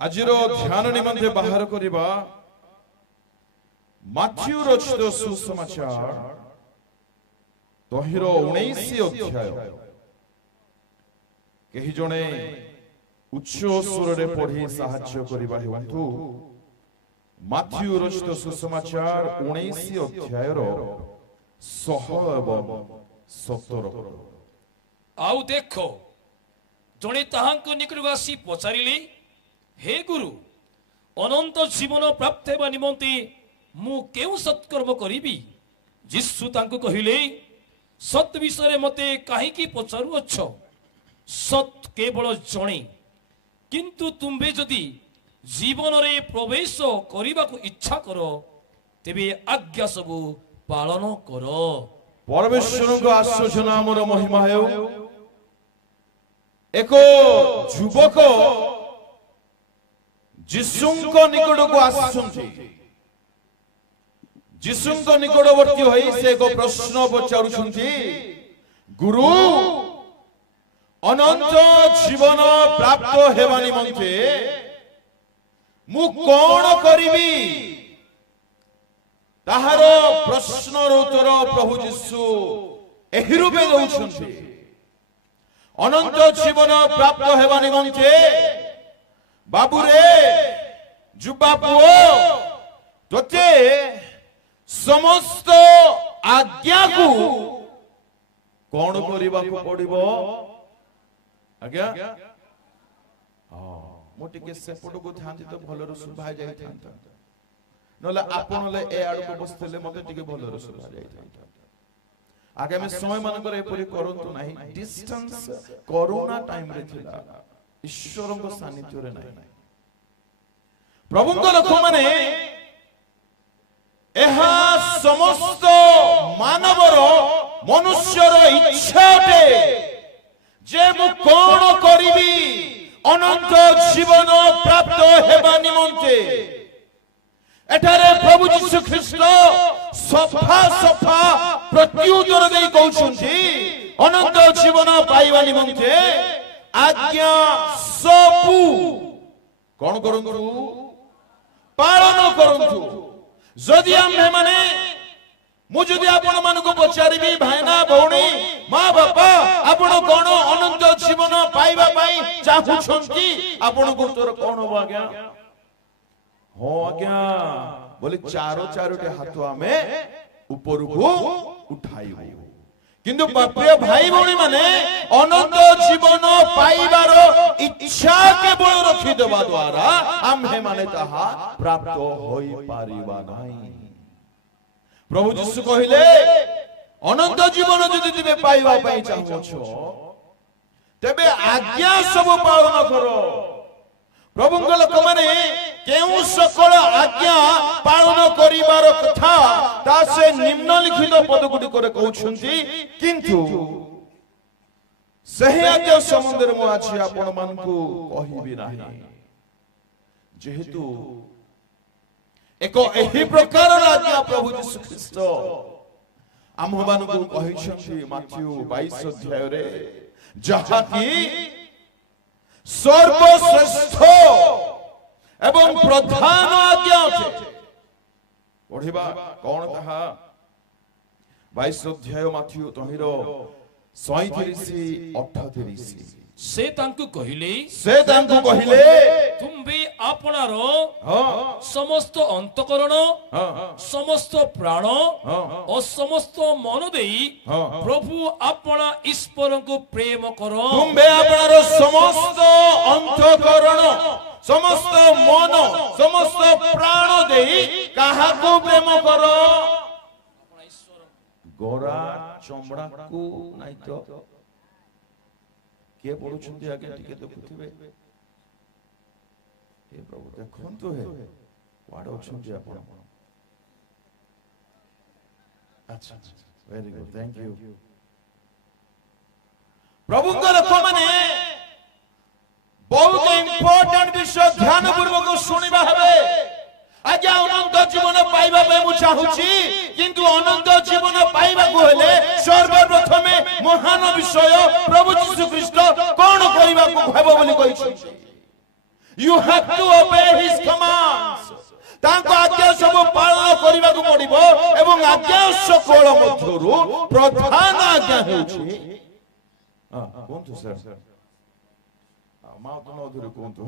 ଆଜିର ଧ୍ୟାନ ନିମନ୍ତେ ବାହାର କରିବା ମାଥ୍ୟୁ ରଚିତ ସୁସମାଚାର ତହିଁର 19 ଅଧ୍ୟାୟ। କେହି ଜଣେ ଉଚ୍ଚ ସ୍ୱରରେ ପଢ଼ି ସାହାଯ୍ୟ କରିବା ହେଉନ୍ତୁ। ମାଥ୍ୟୁ ରଚିତ ସୁସମାଚାର 19 ଅଧ୍ୟାୟର 16 ଏବଂ 17। ଆଉ ଦେଖ, ଜଣେ ତାହାଙ୍କ ନିକଟକୁ ଆସି ପଚାରିଲେ, ହେ ଗୁରୁ, ଅନନ୍ତ ଜୀବନ ପ୍ରାପ୍ତ ହେବା ନିମନ୍ତେ ମୁଁ କେଉଁ ସତ୍କର୍ମ କରିବି? ଯୀଶୁ ତାଙ୍କୁ କହିଲେ, ସତ୍ ବିଷୟରେ ମୋତେ କାହିଁକି ପଚାରୁଅଛ? ସତ୍ କେବଳ ଜଣେ, କିନ୍ତୁ ତୁମ୍ଭେ ଯଦି ଜୀବନରେ ପ୍ରବେଶ କରିବାକୁ ଇଚ୍ଛା କର, ତେବେ ଆଜ୍ଞା ସବୁ ପାଳନ କର। ପରମେଶ୍ୱରଙ୍କ ଆଶ୍ଚର୍ଯ୍ୟ ନାମର ମହିମା ହେଉ। ଏକ ଯୁବକ ଯୀଶୁଙ୍କ ନିକଟକୁ ଆସୁଛନ୍ତି। ଯୀଶୁଙ୍କ ନିକଟବର୍ତ୍ତୀ ହୋଇ ସେ ଏକ ପ୍ରଶ୍ନ ପଚାରୁଛନ୍ତି, ଗୁରୁ, ଅନନ୍ତ ଜୀବନ ପ୍ରାପ୍ତ ହେବା ନିମନ୍ତେ ମୁଁ କଣ କରିବି? ତାହାର ପ୍ରଶ୍ନର ଉତ୍ତର ପ୍ରଭୁ ଯୀଶୁ ଏହି ରୂପେ ଦେଉଛନ୍ତି। ଅନନ୍ତ ଜୀବନ ପ୍ରାପ୍ତ ହେବା ନିମନ୍ତେ ବାବୁରେ, ଯୁବା ପୁଅ, ତୋତେ ସମସ୍ତ ଆଜ୍ଞାକୁ କଣ କରିବାକୁ ପଡିବ? ଆଜ୍ଞା, ମୁଁ ଟିକେ ସେପଟକୁ ଥାନ୍ତି ତ ଭଲରେ ଶୁଭା ଯାଇଥାନ୍ତା, ନହେଲେ ଆପଣ ଏ ଆଡକୁ ବସିଥିଲେ ମତେ ଟିକେ ଭଲରେ ଶୁଭା ଯାଇଥାନ୍ତା। ଆଗାମୀ ସମୟ ମାନଙ୍କରେ ଏପରି କରନ୍ତୁ ନାହିଁ। ଡିଷ୍ଟାନ୍ସ କରୋନା ଟାଇମରେ ଥିଲା, ଈଶ୍ୱରଙ୍କ ସାନ୍ନିଧ୍ୟରେ ନାହିଁ। ପ୍ରଭୁଙ୍କ ଲୋକମାନେ, ଏହା ସମସ୍ତ ମାନବର ମନୁଷ୍ୟର ଇଚ୍ଛା ଅଟେ ଯେ ମୁଁ କଣ କରିବି ଅନନ୍ତ ଜୀବନ ପ୍ରାପ୍ତ ହେବା ନିମନ୍ତେ। ଏଠାରେ ପ୍ରଭୁ ଯୀଶୁ ଖ୍ରୀଷ୍ଟ ସଫା ସଫା ପ୍ରତ୍ୟୁତ୍ତର ଦେଇ କହୁଛନ୍ତି, ଅନନ୍ତ ଜୀବନ ପାଇବା ନିମନ୍ତେ ଆଜ୍ଞା ସବୁ କଣ କରନ୍ତୁ? ପାଳନ କରନ୍ତୁ। ଯଦି ଆମ୍ଭେମାନେ, ମୁଁ ଯଦି ଆପଣ ମାନଙ୍କୁ ପଚାରିବି, ଭାଇନା, ଭଉଣୀ, ମା, ବାପା, ଆପଣ କଣ ଅନନ୍ତ ଜୀବନ ପାଇବା ପାଇଁ ଚାହୁଁଛନ୍ତି? ଆପଣଙ୍କ ଉତ୍ତର କଣ ହବ? ଆଜ୍ଞା, ହଁ ଆଜ୍ଞା ବୋଲି ଚାରୋଟି ହାତ ଆମେ ଉପରକୁ ଉଠାଇବୁ। କିନ୍ତୁ ପ୍ରିୟ ଭାଇ ଭଉଣୀ ମାନେ, ଅନନ୍ତ ଜୀବନ ପାଇବାର ଇଚ୍ଛା କେବଳ ରଖିଦେବା ଦ୍ୱାରା ଆମ୍ଭେ ମାନେ ତାହା ପ୍ରାପ୍ତ ହୋଇପାରିବା ନାହିଁ। ପ୍ରଭୁ ଯୀଶୁ କହିଲେ, ଅନନ୍ତ ଜୀବନ ଯଦି ତୁମେ ପାଇବା ପାଇଁ ଚାହୁଁଛ, ତେବେ ଆଜ୍ଞା ସବୁ ପାଳନ କର। ପ୍ରଭୁଙ୍କ ଲୋକମାନେ କେଉଁ ସକଳ ଆଜ୍ଞା ପାଳନ କରିବାର କଥା ତା ସେ ନିମ୍ନଲିଖିତ ପଦ ଗୁଡ଼ିକରେ କହୁଛନ୍ତି, କିନ୍ତୁ ସେହି ଆଜ୍ଞା ସମ୍ବନ୍ଧରେ ମୁଁ ଆଜି ଆପଣ ମାନଙ୍କୁ କହିବି ନାହିଁ। ଯେହେତୁ ଏକ ଏହି ପ୍ରକାରର ଆଜ୍ଞା ପ୍ରଭୁ ଯୀଶୁ ଖ୍ରୀଷ୍ଟ ଆମ୍ଭମାନଙ୍କୁ କହିଛନ୍ତି ମାଥ୍ୟୁ 22 ଅଧ୍ୟାୟରେ, ଯାହାକି ସର୍ବଶ୍ରେଷ୍ଠ ଏବଂ ପ୍ରଧାନ ଆଜ୍ଞା ଅଟେ। ପଢିବା କଣ ତାହା? 22 ଅଧ୍ୟାୟ ମାଥ୍ୟୁ ତହିଁର 37, 38। ସେ ତାଙ୍କୁ କହିଲେ, ତୁମ୍ଭେ ଆପଣାର ସମସ୍ତ ଅନ୍ତଃକରଣ, ସମସ୍ତ ପ୍ରାଣ ଓ ସମସ୍ତ ମନ ଦେଇ ପ୍ରଭୁ ଆପଣା ଈଶ୍ୱରଙ୍କୁ ପ୍ରେମ କର। ତୁମ୍ଭେ ଆପଣାର ସମସ୍ତ ଅନ୍ତଃକରଣ, ସମସ୍ତ ମନ, ସମସ୍ତ ପ୍ରାଣ ଦେଇ କାହାକୁ ପ୍ରେମ କର? ଗୋରା ଚମଡ଼ାକୁ ନାଇଁ ତ? କିଏ ପଢୁଛନ୍ତି ଆଜ୍ଞା? ଟିକେ ଦେଖୁଥିବେ। ଏ ପ୍ରଭୁ ଦେଖନ୍ତୁ, ହେ କୁଆଡେ ଅଛନ୍ତି ଆପଣ? ଆଚ୍ଛା, ଭେରି ଗୁଡ୍, ଥ୍ୟାଙ୍କ ୟୁ। ପ୍ରଭୁଙ୍କ ଲୋକମାନେ ବହୁତ ଇମ୍ପୋର୍ଟାଣ୍ଟ ବିଷୟ ଧ୍ୟାନ ପୂର୍ବକ ଶୁଣିବା ହେବେ। ଆଜ୍ଞା, ଅନନ୍ତ ଜୀବନ ପାଇବା ପାଇଁ ମୁଁ ଚାହୁଁଛି, କିନ୍ତୁ ଅନନ୍ତ ଜୀବନ ପାଇବାକୁ ହେଲେ ସର୍ବପ୍ରଥମେ ମହାନ ବିଷୟ ପ୍ରଭୁ ଯୀଶୁ ଖ୍ରୀଷ୍ଟ କଣ କରିବାକୁ ହେବ ବୋଲି କହିଛନ୍ତି। You have to obey his commands. तांको आज्ञा सब पालन करिबा को पड़िबो एवं आज्ञा सकल मध्यरु प्रधान आज्ञा हेउछि कोनथु सर माउथ नो धुरे कोनथु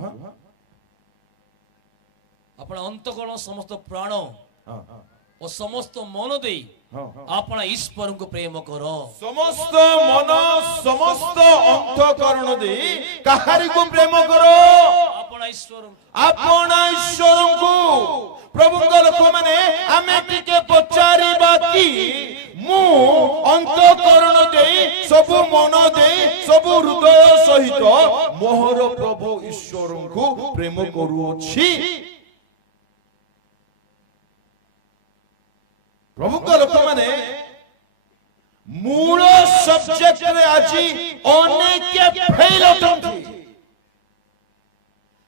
आपण अंतकरण समस्त प्राण और समस्त मन दे आपण ईश्वर को प्रेम करो समस्त मन समस्त अंतकरण दे काहारी को प्रेम करो आपण ईश्वर को प्रभु को लोक माने आमे टिके पचारिबा की मु अंतकरण दे सब मन दे सब हृदय सहित मोहर प्रभु ईश्वर को प्रेम करूछि प्रभु को लोक माने मूल सब्जेक्ट रे आजी अनेक फेल अटंती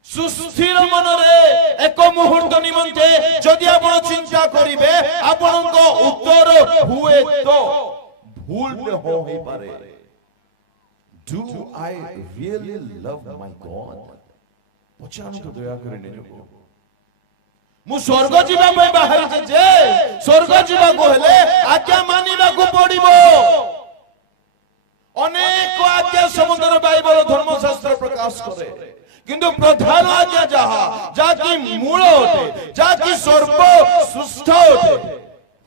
सुस्थिर मन रे एक मुहूर्त निमंते जदि आपण चिंता करिवे आपनक उत्तर हुए तो भूल में हो ही पारे do I really love my God पछानु तो दया करे निजको मु स्वर्ग जीवा पे बाहर जे स्वर्ग जीवा को हेले आज्ञा मानिबा को पड़िबो अनेक आज्ञा समुद्र बाइबल धर्मशास्त्र प्रकाश करे किंतु प्रधान आज्ञा जहा जाकी मूल होते जाकी सर्व सुस्थ होते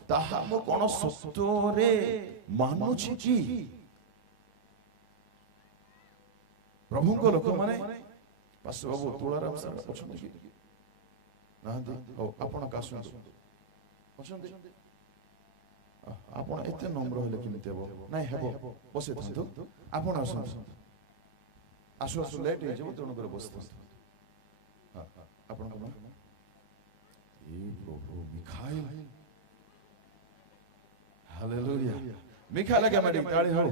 ताहा मु कोन सत्य मानुछि की प्रभु को लोक माने पास बाबू तुलाराम सर पछन की नांदी ओ आपण कासु पछन आपण एते नम्र होले किमिते हो नाही हेबो बसे थंतु आपण आसु आसु आसु लेट हे जेबो तण करे बसतो आपण कोन ए प्रभु मिखाइल हालेलुया मिखाइल के माडी ताळी हो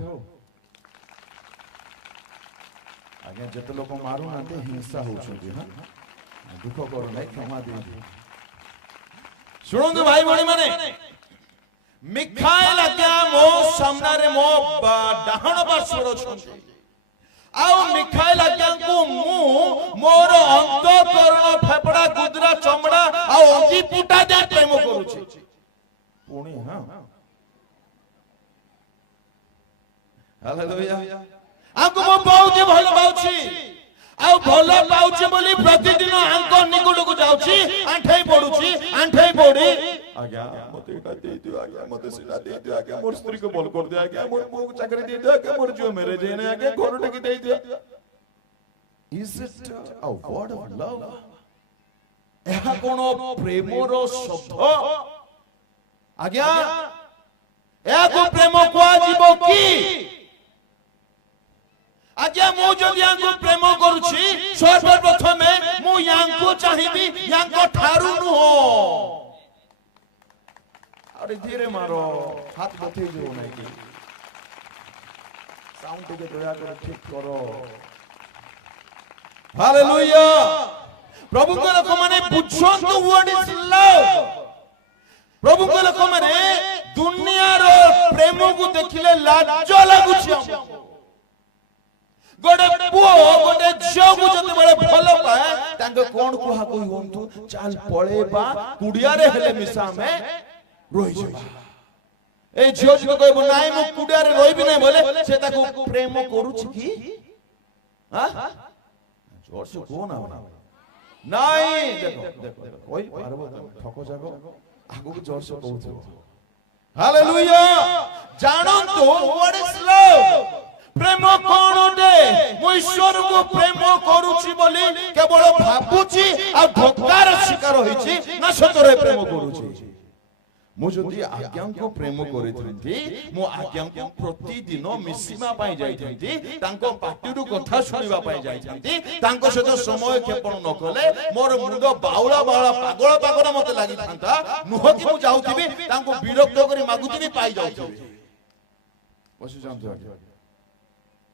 आज्ञा जत लोक मारू नाते हिंसा होछुंती हां दुख करो नहीं क्षमा दे सुनंदु भाई भणी माने मिखाइल आज्ञा मो सामना रे मो डाहण पार्श्वर छथि आउ मिखाइल आज्ञा को मु मोर अंतकरण फेफड़ा गुदरा चमड़ा आउ अंगी पुटा दे प्रेम करूछि पुणी हां हालेलुया आको मो बहुत भलो पाउछि आउ भलो पाउछि बोली प्रतिदिन आंको निकुल को जाउछि आंठै पडुछि आंठै पडी आज्ञा मते एटा दे दियो आज्ञा मते सिला दे दियो आज्ञा मोर स्त्री को बोल कर दे आज्ञा मोर को चाकरी दे दियो आज्ञा मोर जो मेरे जेने आज्ञा घर टकी दे दियो is it a word of love एहा कोन प्रेमर शब्द आज्ञा एहा को प्रेम को जीवो की आज्ञा मु जदि यांको प्रेम करूछि सर्वप्रथम मु यांको चाहिबी यांको ठारू नु हो अरे धीरे मारो हाथ बथे जो नहीं की साउंड के दया कर ठीक करो हालेलुया प्रभु को लोक माने बुझंतु व्हाट इज लव प्रभु को लोक माने दुनिया रो प्रेम को देखिले लाज लागुछि हमको गोटे पुओ गोटे झियो को जते बळे भलो पाए तांग कोन कुहा कोई होंतु चाल पळेबा कुडिया रे हेले मिसा में रोई जबा ए झियो जी को कहबो नाइ मु कुडिया रे रोइबि नै बोले से ताको प्रेम करूछि की हां जोर से कोन आउना नाइ देखो कोई पारबो ठको जागो आगु को जोर से कहू हालेलुया जानंतु व्हाट इज लव प्रेम कोन दे मु ईश्वर को प्रेम करूछि बोली केवल भाबुछि आ धोकार शिकार होइछि ना सतरे प्रेम करूछि मु जदि आज्ञा को प्रेम करिथि मु आज्ञा को प्रतिदिन मिसिमा पाई जाइथि तांको पाटिरु कथा सुनिबा पाई जाइथि तांको सहित समय खेपण न कले मोर मुंड बाउला बाउला पागल पागल मते लागि थांता नुह कि मु जाउथिबी तांको विरक्त करी मागुथिबी पाई जाउथिबी बसि जानथि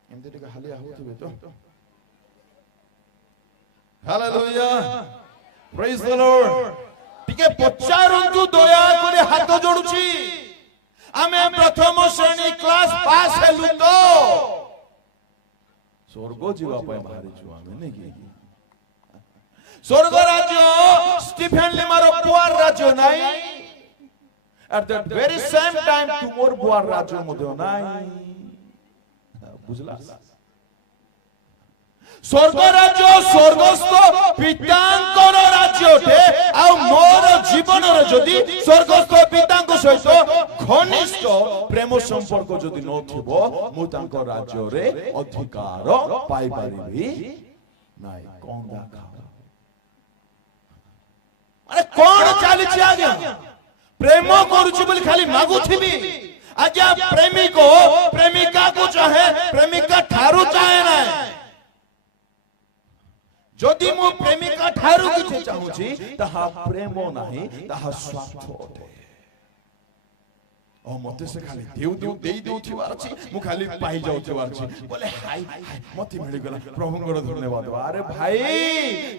एमते टिका हालिया होथिबे तो हालेलुया प्रेज द लॉर्ड टिके पचारंतु दया करे हाथ जोडुछि आमे प्रथम श्रेणी क्लास पास हेलु तो स्वर्ग जीवा पय बाहरी छु आमे नै की স্বর্গ রাজ্য স্টিফেন লিমার বুয়ার রাজ্য নাই at that very same time তোমার বুয়ার রাজ্য মধ্যে নাই বুঝলা স্বর্গ রাজ্য স্বর্গস্থ পিতাঙ্কর রাজ্যটে আর মোর জীবনের যদি স্বর্গস্থ পিতাঙ্ক সহিত ঘনিষ্ঠ প্রেম সম্পর্ক যদি নথিব মু তাঙ্ক রাজ্যরে অধিকার পাই পারিবি নাই কোন দেখা আরে কোন চালিছি আজ্ঞা প্রেম করুছি বলি খালি মাগুছিবি আজ্ঞা প্রেমিক প্রেমিকা কো চাহে প্রেমিকা ঠারু চাহে না যদি মু প্রেমিকা ঠারু কিছু চাহুছি তাহা প্রেম নাহি তাহা স্বার্থ অটে ও মতে সে খালি দেই দেউথিবার আছে মু খালি পাই যাউথিবার আছে বলে হাই মতে মিলি গলা প্রভুঙ্কর ধন্যবাদ আরে ভাই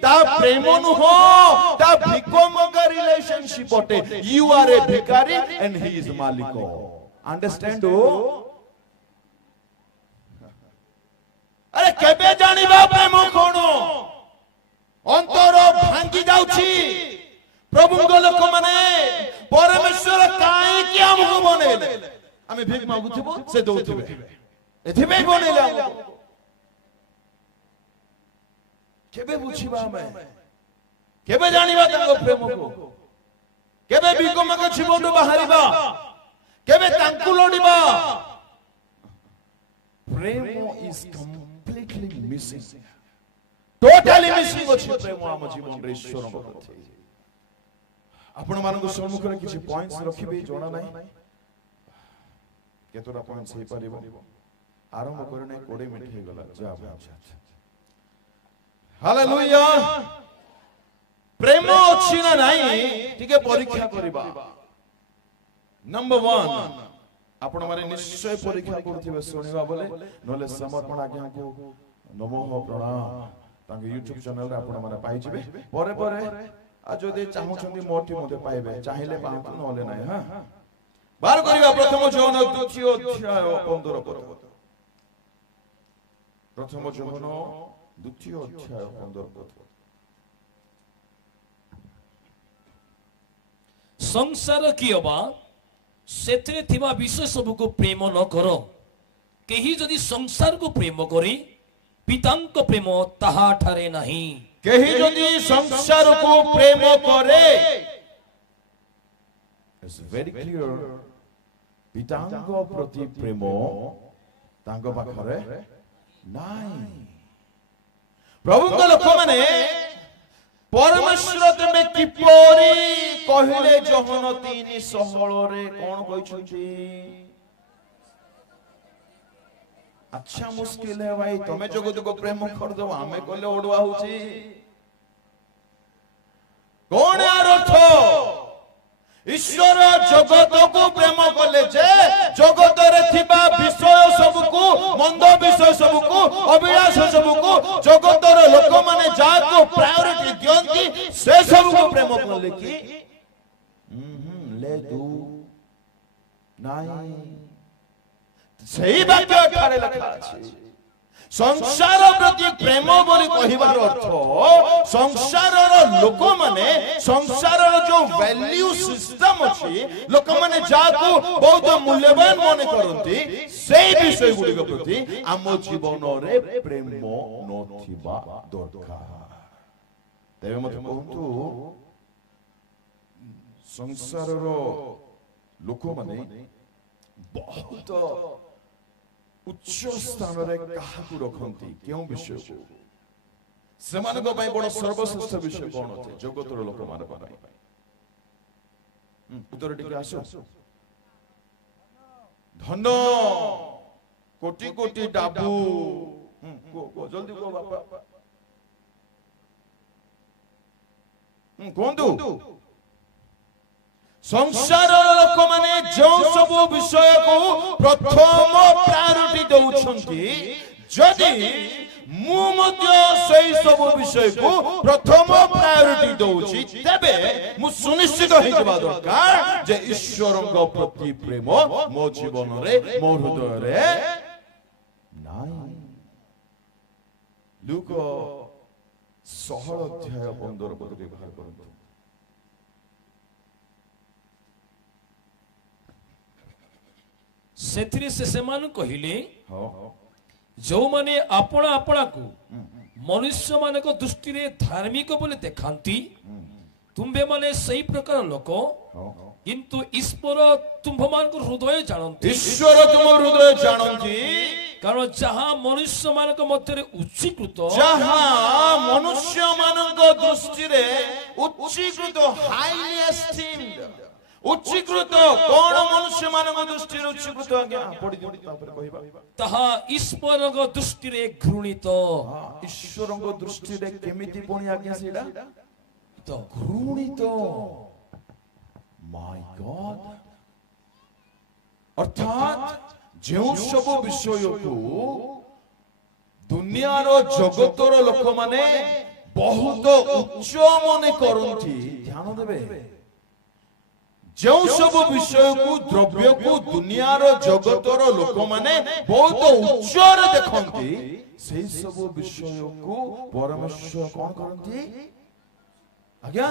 তা প্রেম নুহ তা ভিকমঙ্গা রিলেশনশিপ অটে ইউ আর এ ভিখারি এন্ড হি ইজ মালিক আন্ডারস্ট্যান্ড ও আরে কেবে জানিবা প্রেম কোন অন্তর ভাঙ্গি যাଉଛି প্রভুঙ্গ লোক মানে পরমেশ্বর কাই কি আমକୁ বনেলে আমি ভিক মাগুথিব সে দউথিবে এথিবে বনেলে আমକୁ কেবে বুঝিবা আমি কেবে জানিবা তাঙ্গ প্রেমକୁ কেবে বিকমক জীবন বাহারিবা কেবে তাঙ্কু লড়িবা প্রেম is completely missing totally missing अछि प्रेम हम जीवन रे ईश्वर प्रति आपण मानको सम्मुख रे किछि पॉइंट्स रखिबे जोना नाही केतोरा पॉइंट्स हे परिबो आरंभ करने 20 मिनिट हे गला जा हालेलुया प्रेम अछि ना नाही ठीके परीक्षा करबा नंबर 1 आपण माने निश्चय परीक्षा करथिबे सुनिबा बोले नले समर्पण आज्ञा को नमो प्रणाम तांगे YouTube चैनल रे आपण माने पाइ जिबे परे परे आ जदि चाहुछंती मोटी मते पाइबे चाहिले पांतु नले नाही हां बार करिबा प्रथम जौन द्वितीय अध्याय 15 पद प्रथम जौन द्वितीय अध्याय 15 पद संसार कियबा सेतरे थिबा विषय सब को प्रेम न करो केही जदि संसार को प्रेम करी पितांक प्रेम ताहा ठारे नहीं केही जदि संसार को प्रेम करे इट्स वेरी क्लियर पितांक प्रति प्रेम तांग पाखरे नाही प्रभु लोक माने परमेश्वर तमे किपरि कहिले जहन 3:16 रे कोन कहिछथि अच्छा मुश्किल है भाई तुम्हें जगत को प्रेम कर दो हमें कोले ओडवा होची कोन अर्थ ईश्वर जगत को प्रेम कले जे जगत रे थिबा विषय सब को मंद विषय सब को अभिलाष सब को जगत रे लोक माने जा को प्रायोरिटी दियंती से सब को प्रेम कले की ले दू नाही सही बात ठारे लिखा अछि संसार प्रति प्रेम बोली कहिबार अर्थ संसार रो लोक माने संसार रो जो वैल्यू सिस्टम अछि लोक माने जाको बहुत मूल्यवान माने करंती सेही विषय गुडी के प्रति आम जीवन रे प्रेम नथिबा दरकार तेबे मते कहंतु संसार रो लोक माने बहुत उच्च स्थान रे काहाकु रखंती केउ विषय को समान को पई बड़ सर्वश्रेष्ठ विषय कोन होते जगतर लोक मान पई उत्तर टिके आसो धन कोटि कोटि डाबू को जल्दी को बापा कोंदु संसार लोक माने जो सब विषय को प्रथम प्रायोरिटी दउछंती जदि मु मध्य सही सब विषय को प्रथम प्रायोरिटी दउछि तबे मु सुनिश्चित होई जबा दरकार जे ईश्वरक प्रति प्रेम मो जीवन रे मो हृदय रे नाही लूक 16 ଅଧ୍ୟାୟ 15 ପଦରେ ବାହାର କରନ୍ତୁ। ସେଥିରେ ସେ ସେମାନଙ୍କୁ କହିଲେ, ହଁ ଯେଉଁମାନେ ଆପଣା ଆପଣାକୁ ମନୁଷ୍ୟମାନଙ୍କ ଦୃଷ୍ଟିରେ ଧାର୍ମିକ ବୋଲି ଦେଖାନ୍ତି, ତୁମ୍ଭେମାନେ ସେହି ପ୍ରକାର ଲୋକ, କିନ୍ତୁ ଈଶ୍ୱର ତୁମ୍ଭମାନଙ୍କ ହୃଦୟ ଜାଣନ୍ତି। ଈଶ୍ୱର ତୁମ ହୃଦୟ ଜାଣନ୍ତି, କାରଣ ଯାହା ମନୁଷ୍ୟମାନଙ୍କ ମଧ୍ୟରେ ଉଚ୍ଚୀକୃତ, ଯାହା ମନୁଷ୍ୟମାନଙ୍କ ଦୃଷ୍ଟିରେ ଉଚ୍ଚୀକୃତ, ହାଇଲି ଏଷ୍ଟୀମ୍ଡ, ଉଚ୍ଚୀକୃତ କଣ ମନୁଷ୍ୟମାନଙ୍କ ଦୃଷ୍ଟିରେ ଉଚ୍ଚୀକୃତ? ଆଜ୍ଞା ପଢି ଦିଅନ୍ତୁ, ତାପରେ କହିବା। ତାହା ଈଶ୍ୱରଙ୍କ ଦୃଷ୍ଟିରେ ଘୃଣିତ। ଈଶ୍ୱରଙ୍କ ଦୃଷ୍ଟିରେ କେମିତି ପୁଣି ଆଜ୍ଞା ସେଇଟା ତ ଘୃଣିତ? ମାଇ ଗଡ୍, ଅର୍ଥାତ୍ ଯେଉଁ ସବୁ ବିଷୟକୁ ଦୁନିଆର ଜଗତର ଲୋକମାନେ ବହୁତ ଉଚ୍ଚ ମନେ କରନ୍ତି, ଧ୍ୟାନ ଦେବେ, ଯେଉଁ ସବୁ ବିଷୟକୁ, ଦ୍ରବ୍ୟକୁ ଦୁନିଆର ଜଗତର ଲୋକମାନେ ବହୁତ ଉଚ୍ଚରେ ଦେଖନ୍ତି, ସେହି ସବୁ ବିଷୟକୁ ପରମେଶ୍ୱର କଣ କରନ୍ତି ଆଜ୍ଞା?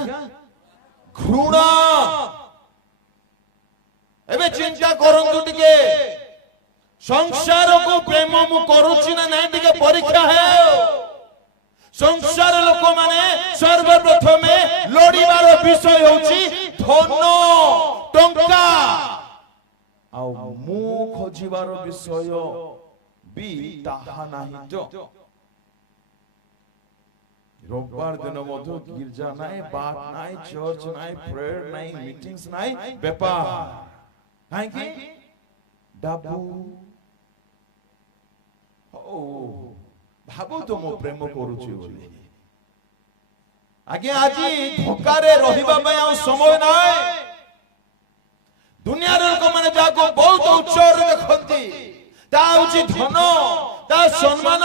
ଘୃଣା। ଏବେ ଚିନ୍ତା କରନ୍ତୁ ଟିକେ, ସଂସାରକୁ ପ୍ରେମ ମୁଁ କରୁଛି ନା ନାଇଁ ଟିକେ ପରୀକ୍ଷା ହେଉ। ସଂସାର ଲୋକମାନେ ସର୍ବପ୍ରଥମେ ଲୋଡ଼ିବାର ବିଷୟ ହେଉଛି ଧନ, ଟଙ୍କା, ଆଉ ମୁଁ ଖୋଜିବାର ବିଷୟ ବି ତାହା ନାହିଁ ତ। রোববার দিন মধ্যে গির্জা নাই, বাট নাই, চর্চ নাই, প্রেয়ার নাই, মিটিংস নাই, ব্যাপার কাହିଁକି? ডাবু। ও ভাবো তো ମୁଁ ପ୍ରେମ କରୁଛି ବୋଲି। ଆଜ୍ଞା ଆଜି ଧୋକାରେ ରହିବା ପାଇଁ ଆଉ ସମୟ ନାହିଁ। ଦୁନିଆର ଲୋକମାନେ ଯାହାକୁ ବହୁତ ଉଚ୍ଚରେ ଦେଖନ୍ତି, ତା ହେଉଛି ଧନ, ତା ସମ୍ମାନ,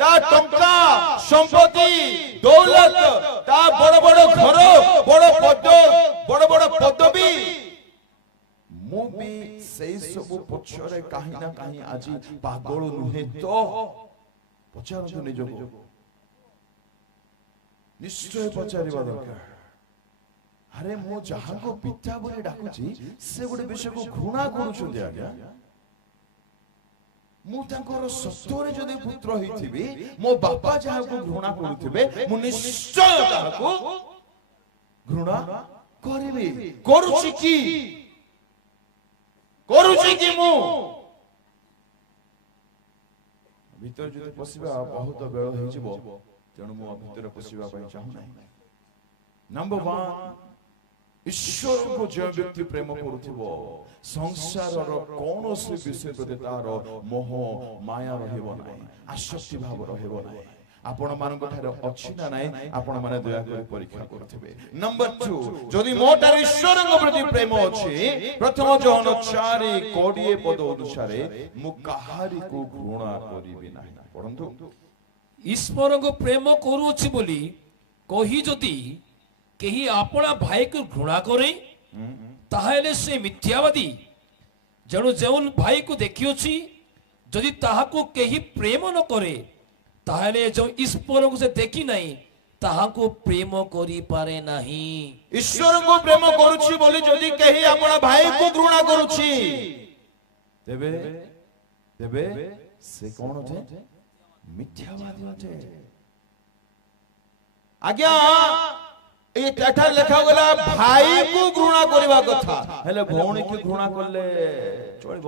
ତା ଟଙ୍କା, ସମ୍ପତ୍ତି, ଦୌଲତ, ତା ବଡ଼ ବଡ଼ ଘର, ବଡ଼ ବଡ଼ ପଦବୀ। ମୁଁ ବି ସେଇ ସବୁ ପଛରେ କାହିଁ ନା କାହିଁ ଆଜି ପାଗଳ ନୁହେଁ ତ? ପଚାରନ୍ତୁ ନିଜକୁ, ନିଶ୍ଚୟ ପଚାରିବା ଦରକାର। ଆରେ ମୁଁ ଯାହାକୁ ପିତା ବୋଲି ଡାକୁଛି, ସେ ଗୋଟେ ବିଷୟକୁ ଘୃଣା କରୁଛନ୍ତି ଆଜ୍ଞା। ମୁଁ ତାଙ୍କର ସତ୍ୟରେ ଯଦି ପୁତ୍ର ହେଇଥିବି, ମୋ ବାପା ଯାହାକୁ ଘୃଣା କରୁଥିବେ, ମୁଁ ନିଶ୍ଚୟ ତାହାକୁ ଘୃଣା କରିବି। କରୁଛି କି ମୁଁ? ଭିତରେ ଯଦି ପଶିବା ବହୁତ ବେଳ ହେଇଯିବ, ତେଣୁ ମୁଁ ଭିତରେ ପଶିବା ପାଇଁ ଚାହୁଁନାହିଁ। ନମ୍ବର 1, ଈଶ୍ୱରଙ୍କୁ ଯେଉଁ ବ୍ୟକ୍ତି ପ୍ରେମ କରୁଥିବ, ସଂସାରର କୌଣସି ବିଷୟ ପ୍ରତି ତାର ମୋହ ମାୟା ରହିବ ନାହିଁ, ଆସକ୍ତି ଭାବ ରହିବ ନାହିଁ। ଆପଣମାନଙ୍କ ଠାରେ ଅଛି ନା ନାହିଁ, ଆପଣମାନେ ଦୟାକରି ପରୀକ୍ଷା କରୁଥିବେ। ନମ୍ବର 2, ଯଦି ମୋ ଠାରେ ଈଶ୍ୱରଙ୍କ ପ୍ରତି ପ୍ରେମ ଅଛି, ପ୍ରଥମ ଜହନ 4:20 ପଦ ଅନୁସାରେ ମୁଁ କାହାରିକୁ ଘୃଣା କରିବି ନାହିଁ। ପଢନ୍ତୁ। ଈଶ୍ୱରଙ୍କୁ ପ୍ରେମ କରୁଅଛି ବୋଲି କହି ଯଦି କେହି ଆପଣା ଭାଇକୁ ଘୃଣା କରେ, ତାହେଲେ ସେ ମିଥ୍ୟାବାଦୀ। ଯେଣୁ ଯେଉଁ ଭାଇକୁ ଦେଖିଅଛି, ଯଦି ତାହାକୁ କେହି ପ୍ରେମ ନ କରେ, ତାହେଲେ ଯେଉଁ ଈଶ୍ୱରଙ୍କୁ ସେ ଦେଖି ନାହିଁ, ତାହାକୁ ପ୍ରେମ କରିପାରେ ନାହିଁ। ଈଶ୍ୱରଙ୍କୁ ପ୍ରେମ କରୁଛି ବୋଲି ଯଦି କେହି ଆପଣ ଭାଇକୁ ଘୃଣା କରୁଛି, ତେବେ ସେ କଣ ଅଟେ? ମିଥ୍ୟାବାଦୀ ଅଟେ। ଆଜ୍ଞା ଏଠାରେ ଲେଖାଗଲା ଭାଇକୁ ଘୃଣା କରିବା କଥା, ହେଲେ ଭଉଣୀକୁ ଘୃଣା କଲେ ଚଳିବ?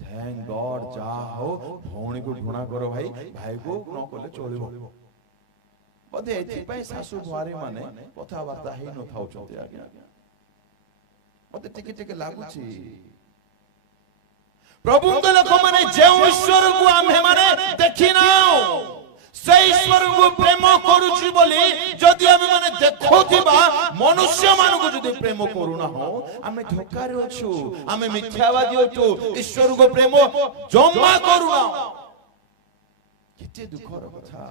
थैंक गॉड, ଯାହା ହଉ ଭଉଣୀକୁ ଘୃଣା କର ଭାଇ, ଭାଇକୁ ନ କଲେ ଚଳିବ। ବୋଧେ ଏଥିପାଇଁ ଶାଶୁ ବୁହାରୀ ମାନେ କଥାବାର୍ତ୍ତା ହେଇ ନଥାଉଛନ୍ତି ଆଜ୍ଞା। ମତେ ଟିକେ ଟିକେ ଲାଗୁଛି ପ୍ରଭୁଙ୍କ ଲୋକମାନେ ଯେଉଁ ଈଶ୍ୱରକୁ ଆମ୍ଭେମାନେ ଦେଖିନାଉ, সেই ଈଶ୍ୱରଙ୍କୁ ପ୍ରେମ କରୁଛି ବୋଲି ଯଦି ଆମେ ମାନେ ଦେଖୁଥିବା ମନୁଷ୍ୟ ମାନଙ୍କୁ ଯଦି ପ୍ରେମ କରୁନାହୁଁ, ଆମେ ଧୋକାରେ ଅଛୁ, ଆମେ ମିଥ୍ୟାବାଦୀ ଅଛୁ, ଈଶ୍ୱରଙ୍କୁ ପ୍ରେମ ଜମା କରୁନାହୁଁ। କେତେ ଦୁଃଖର କଥା।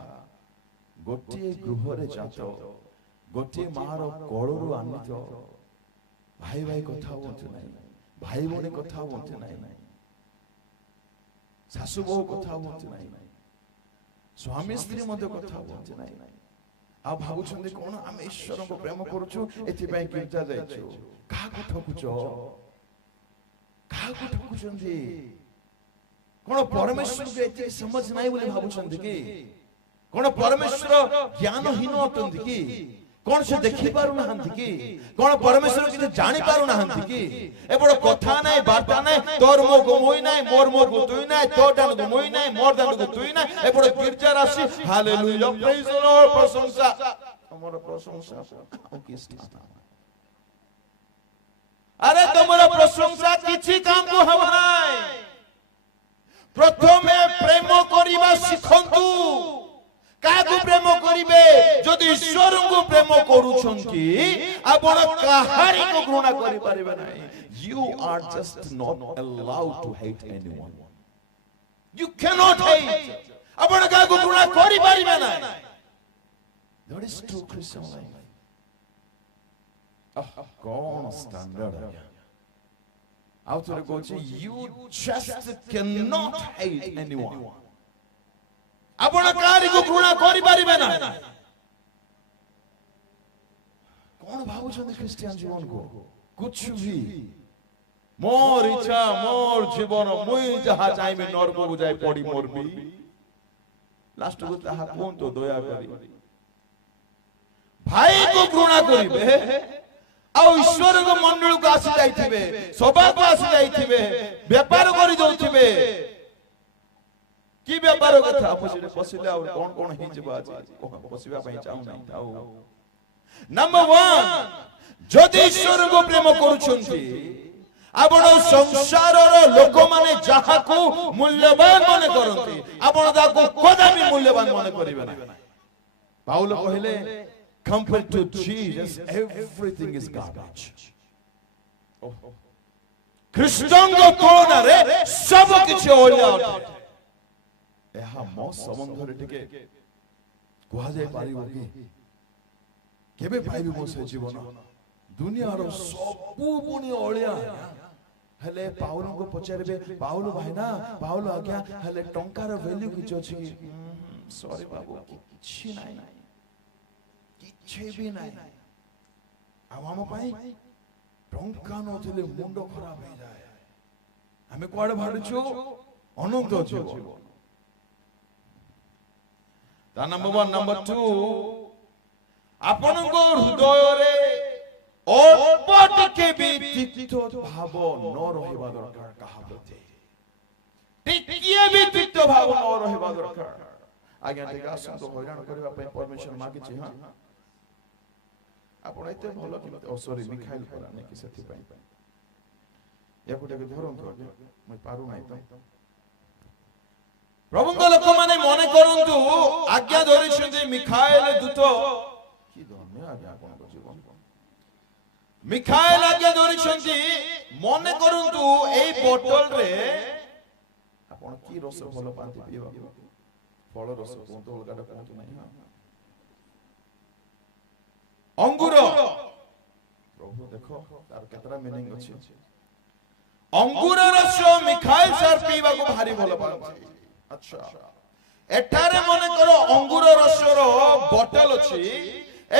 ଗୋଟିଏ ଗୃହରେ ଜାତ, ଗୋଟିଏ ମାର କୋଳରୁ ଆନିତ ଭାଇ ଭାଇ କଥା ହୁଅନ୍ତି ନାହିଁ, ଭାଇ ଭଉଣୀ କଥା ହୁଅନ୍ତି ନାହିଁ, ଶାଶୁ ବୋହୂ କଥା ହୁଅନ୍ତି ନାହିଁ। ସ୍ୱାମୀ ସ୍ତ୍ରୀ ମଧ୍ୟ କଥା ହୁଅନ୍ତି ନାହିଁ ଆଉ ଭାବୁଛନ୍ତି କଣ ଆମେ ଈଶ୍ୱରଙ୍କୁ ପ୍ରେମ କରୁଛୁ ଏଥିପାଇଁ ଗୀର୍ଜା ଯାଇଛୁ କାହାକୁ ଠକୁଛନ୍ତି କଣ ପରମେଶ୍ୱରକୁ ଏତେ ସମଝ ନାହିଁ ବୋଲି ଭାବୁଛନ୍ତି କି କଣ ପରମେଶ୍ୱର ଜ୍ଞାନହୀନ ଅଟନ୍ତି କି କଣ ସେ ଦେଖି ପାରୁନାହାନ୍ତି କି କଣ ପରମେଶ୍ୱର କିଛି ଜାଣି ପାରୁନାହାନ୍ତି କି ଏ ବଡ଼ କଥା ନାହିଁ ବାର୍ତ୍ତା ନାହିଁ ତୋର ମୋ ଗୁମୋଇ ନାହିଁ ମୋର ଗୁତୁଇ ନାହିଁ ତୋ ଦାଣ୍ଡ ଗୁମୋଇ ନାହିଁ ମୋର ଦାଣ୍ଡ ଗୁତୁଇ ନାହିଁ ଏ ବଡ଼ ଗୀର୍ଜା ରାଶି ହାଲେଲୁୟା ପ୍ରେଜ୍ ଦ ଲର୍ଡ ପ୍ରଶଂସା ତମର ପ୍ରଶଂସା ଆଉ କିଛି আরে তোমার প্রশংসা কিছু কামକୁ ହେବ ନାହିଁ প্রথমে প্রেম করিবা শিখন্তু কাহাକୁ প্রেম করিবে যদি ঈশ্বরଙ୍କୁ প্রেম করুছন্তি আপন কাহারিକୁ ঘৃণা করি পারিবে নাই you are just not allowed to hate anyone you cannot hate আপন কাহাକୁ ঘৃণা করি পারিবে নাই that is true Christian life कौन स्टैंडर्ड है ଆଉ ଥରେ କହୁଛି you just cannot hate anyone ଆପଣ କାହାରିକୁ ଘୃଣା କରିପାରିବେ ନା କଣ ଭାବୁଛନ୍ତି ଖ୍ରୀଷ୍ଟିଆନ ଜୀବନକୁ कुछ भी मोर इच्छा मोर जीवन मुई जहा चाହିଁବି ନରକକୁ ଯାଇ ପଡି ମରବି ଲାଷ୍ଟ କୁ ତାହା କୁହନ୍ତୁ ଦୟା କରି ଭାଇକୁ ଘୃଣା କରିବେ ଆଉ ଈଶ୍ୱରଙ୍କ ମଣ୍ଡଳକୁ ଆସି ଯାଇଥିବେ ସଭାକୁ ଆସି ଯାଇଥିବେ ବେପାର କରି ଦଉଥିବେ କି ବେପାର କଥା ପଶିଲେ ଆଉ କଣ କଣ ହେଇଯିବ ଆଜି ପଶିବା ପାଇଁ ଚାହୁଁ ନାହିଁ ଆଉ ନମ୍ବର 1 ଯଦି ଈଶ୍ୱରଙ୍କୁ ପ୍ରେମ କରୁଛନ୍ତି ଆପଣ ସଂସାରର ଲୋକମାନେ ଯାହାକୁ ମୂଲ୍ୟବାନ ମନେ କରନ୍ତି ଆପଣ ତାକୁ କଦାପି ମୂଲ୍ୟବାନ ମନେ କରିବେ ନାହିଁ ପାଉଲ କହିଲେ compared to Jesus everything is garbage ଖ୍ରୀଷ୍ଟଙ୍କ ତୁଳନାରେ ସବୁ କିଛି ଅଳିଆ ଅଟେ ଏହା ମୋ ସମ୍ବନ୍ଧରେ ଟିକେ କୁହାଯାଇ ପାରିବ କି କେବେ ପାଇବି ମୋ ସେ ଜୀବନ ଦୁନିଆର ସବୁ ପୁଣି ଅଳିଆ ହେଲେ ପାଉଲଙ୍କୁ ପଚାରିବେ ପାଉଲ ଭାଇନା ପାଉଲ ଆଜ୍ଞା ହେଲେ ଟଙ୍କାର ଭ୍ୟାଲ୍ୟୁ କିଛି ଅଛି କି ସରି ବାବୁ କିଛି ନାହିଁ କିଛି ବି ନାହିଁ ଆଉ ଆମ ପାଇଁ ଟଙ୍କା ନଥିଲେ ମୁଣ୍ଡ ଖରାପ ହେଇଯାଏ ଆମେ କୁଆଡେ ଭାବୁଛୁ ଅନନ୍ତ ଜୀବନ ତା ନମ୍ବର 1 ନମ୍ବର 2 ଆପଣଙ୍କ ହୃଦୟରେ ଅଳ୍ପ ଟିକେ ବି ତିକ୍ତ ଭାବ ନ ରହିବା ଦରକାର କାହା ପ୍ରତି ଟିକିଏ ବି ତିକ୍ତ ଭାବ ନ ରହିବା ଦରକାର ଆଜ୍ଞା ଟିକେ ଆସନ୍ତୁ ହଇରାଣ କରିବା ପାଇଁ ପରମିଶନ ମାଗିଛି ହଁ ଆପଣ ଏତେ ଭଲ କେମିତି ସରି ମିଖାଇଲ ପରା ନାହିଁ କି ସେଥିପାଇଁ ୟାକୁ ଟିକେ ଧରନ୍ତୁ ଆଜ୍ଞା ମୁଁ ପାରୁ ନାହିଁ ତ ପ୍ରଭୁଙ୍କ ଲୋକମାନେ ମନେ କରନ୍ତୁ ଆଜ୍ଞା ଧରିଛନ୍ତି ମିଖାଇଲ ଦୂତ କି ଧନ୍ୟ ଆଜ୍ଞା ଆପଣଙ୍କ ଜୀବନ ମିଖାଇଲ ଆଜ୍ଞା ଧରିଛନ୍ତି ମନେ କରନ୍ତୁ ଏଇ ବୋତଲରେ ଆପଣ କି ରସ ଭଲ ପାଆନ୍ତି ପିଇବାକୁ ଫଳ ରସ କୁହନ୍ତୁ ଅଲଗାଟା କୁହନ୍ତୁ ନାହିଁ अंगूर प्रभु देखो तार केतरा मीनिंग अछि अंगूर रस मिखाइल सर पीवा को भारी भलो पाती अच्छा एठारे मन करो अंगूर रस रो बोतल अछि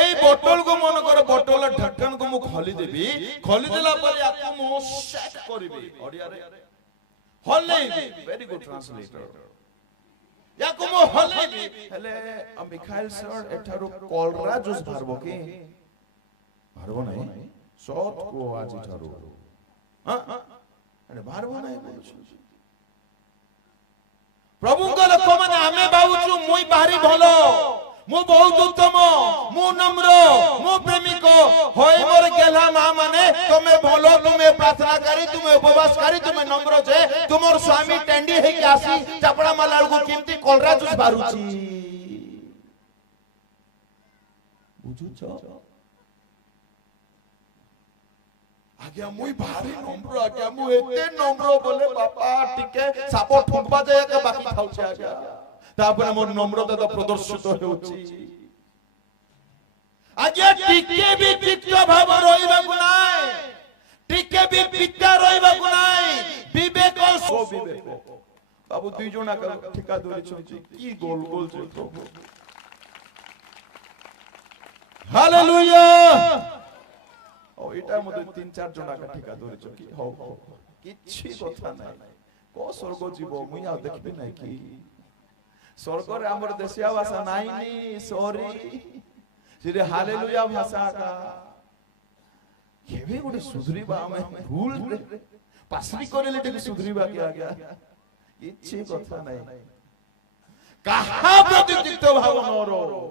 एई बोतल को मन करो बोतल ढक्कन को मु खोली देबी खोली देला पर याकु मु सेट करबी ओडिया रे हलेबी वेरी गुड ट्रांसलेटर याको मो हलेबी हेले मिखाइल सर एठारो कोलरा जूस भरबो की भरबो नाही सत को आज एठारो हां अरे भरबो नाही बोलछु प्रभु को लोक माने हमें बाबुचु मुई बाहरी भलो मु बहुत उत्तम मु नम्र मु प्रेमिक होय मोर गेला मा माने तुमे भलो तुमे प्रार्थना करी तुमे उपवास करी तुमे नम्र जे तुमर स्वामी टेंडी हे के आसी चपड़ा मालाल को कीमती कोलरा जूस बारुची बुझुछ आज्ञा मुई भारी नम्र आज्ञा मु एते नम्र बोले बापा टिके सापो ठुकबा जाय के बाकी खाउछ आज्ञा तापर मोर नम्रता तो प्रदर्शित होउची आज्ञा टिके भी तिक्त भाव रहिबा को नाही टिके भी पिता रहिबा को नाही विवेक सो विवेक बाबू दुई जना ठिका धरिछन्ति की गोल गोल जे प्रभु हालेलुया ओ एटा मते 3-4 जना का ठिका धरिछ की हो किछि कथा नै को स्वर्ग जीव मुई आ देखबि नै की स्वर्ग रे हमर देशिया भाषा নাই নি सॉरी जे हालेलुया भाषा का केबे गोटे सुधरीबा हमें भूल पासली करले टे सुधरीबा के आज्ञा इच्छे कथा नै काहा प्रति चित्त भाव न रहो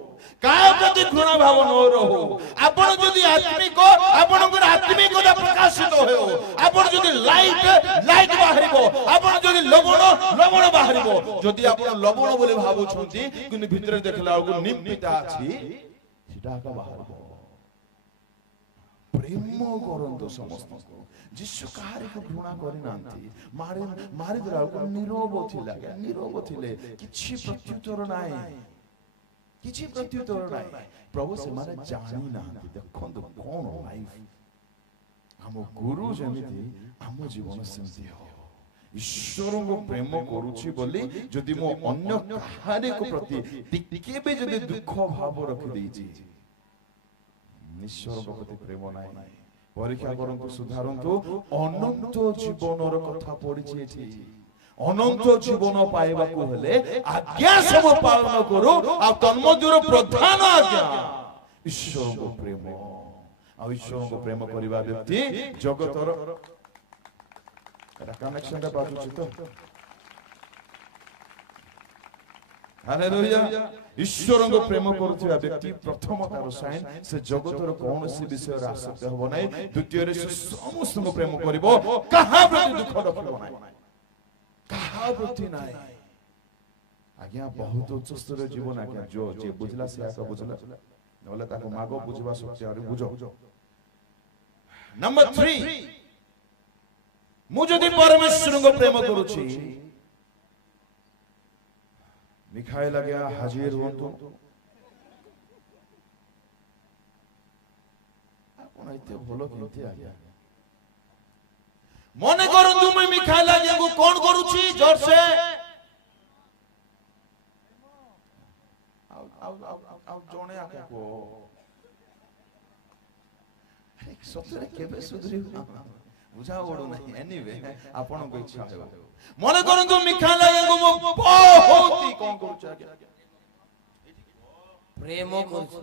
काहा प्रति घृणा भाव न रहो आपण जदी आत्मिक आपणकर आत्मिकता प्रकाशित हो आपण जदी लाइट बाहरिबो आपण जदी लवण बाहरिबो जदी आपण लवण बोले भाबु छंती किन भितरे देखला को निम्पिता अछि सेटा का बाहरिबो प्रेम करंतो समस्त जिसु काहारे को घृणा करि नांती मारि दरा को नीरव थिले किछि प्रत्युत्तर नाही प्रभु से माने जानि नांती देखंतु कोन लाइफ हम गुरु जमिति हम जीवन सेमति हो ईश्वर को प्रेम करूछि बोली जदि मो अन्य काहारे को प्रति टिके बे जदि दुख भाव रखि देछि ईश्वर को प्रति प्रेम नाही परीक्षा करंतु सुधारंतु अनंत जीवनर कथा पडिछि एठी अनंत जीवन पाइबा को हेले आज्ञा सब पालन करो आ तन्मध्यर प्रधान आज्ञा ईश्वर को प्रेम आ ईश्वर को प्रेम करिबा व्यक्ति जगतर एटा कनेक्शन ता बाजुछि तो हालेलुया ईश्वर को प्रेम करुवा व्यक्ति प्रथम तार साइन से जगतर कौन सी विषय आसक्त हो नै द्वितीय रे समस्त को प्रेम करिवो कहा प्रति दुख रखिबो नै कहा प्रति नै आज्ञा बहुत उच्च स्तर जीवन आज्ञा जो जे बुझला से आका बुझला नले ताको मागो बुझवा शक्ति आरे बुझो नंबर 3 मु जदि परमेश्वर को प्रेम करूछि मिखाइल गया हाजिर हुंतु आपण इते भलो केते आज्ञा मने करंतु मैं मिखाइल गया को कोन करूछि जोर से आउ जोने आको को सतरे केबे सुधरी बुझा ओडो नहीं एनीवे आपण को इच्छा है मने करंतु मिखाइल गया को बहुत ही कोन करूछ प्रेम करूछ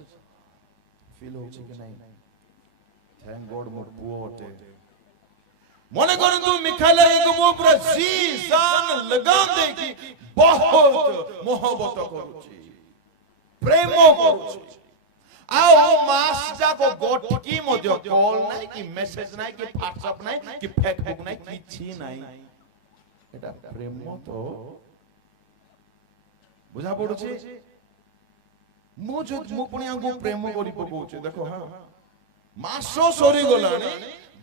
फील होछि कि नहीं थैंक गॉड मोर पुओटे मने करंतु मिखाइल गया को मो पूरा जी जान लगाम दे की बहुत मोहब्बत करूछि प्रेम करूछि आओ मास जा को गोटकी मध्य कॉल नहीं कि मैसेज नहीं कि व्हाट्सएप नहीं कि फेसबुक नहीं किछि नहीं एटा प्रेम तो बुझा पडुछि मु पुणी को प्रेम करी पकोचे देखो हां मासो सरी गलानी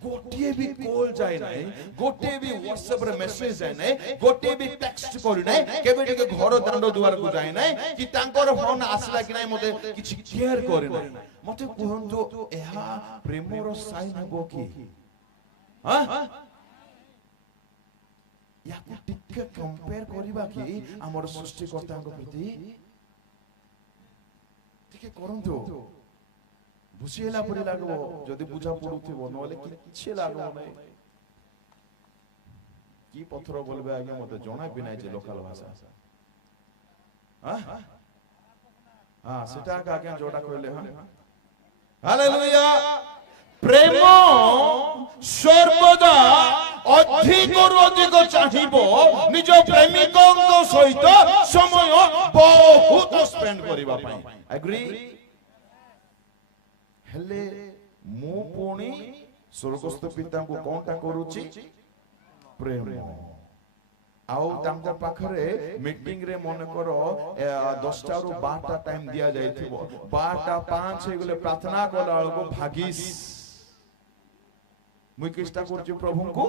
गोटे भी कॉल जाय नाही गोटे भी व्हाट्सएप रे मैसेज जाय नाही गोटे भी टेक्स्ट करी नाही केबे टिके घर दांड दुआर को जाय नाही कि तांकर फोन आसला कि नाही मते किछि केयर करी नाही मते कहंतो एहा प्रेमर साइन हबो कि हां या टिके कंपेयर करिबा कि हमर सृष्टिकर्ता को प्रति टिके करंतो बुझिएला पड़ी लागबो जदि बुझा पडुथिबो नले किछि लागबो नै की पत्थर बोलबे आगे मते जणा भी नै जे लोकल भाषा हां हां सेटा का आगे जोडा कहले हां हालेलुया प्रेम सर्वदा अधिक चाहिबो निज प्रेमिकंक सहित समय बहुत स्पेंड करिबा पई एग्री हेले मु पुणी स्वर्गस्थ पिता को कोनटा करूची प्रेम आउ तांको पाखरे मीटिंग रे मन करो 10 टा रु 12 टा टाइम दिया जाइथिबो 12 टा 5 हे गले प्रार्थना कला को भागीस मुई किस्ता करछु प्रभु को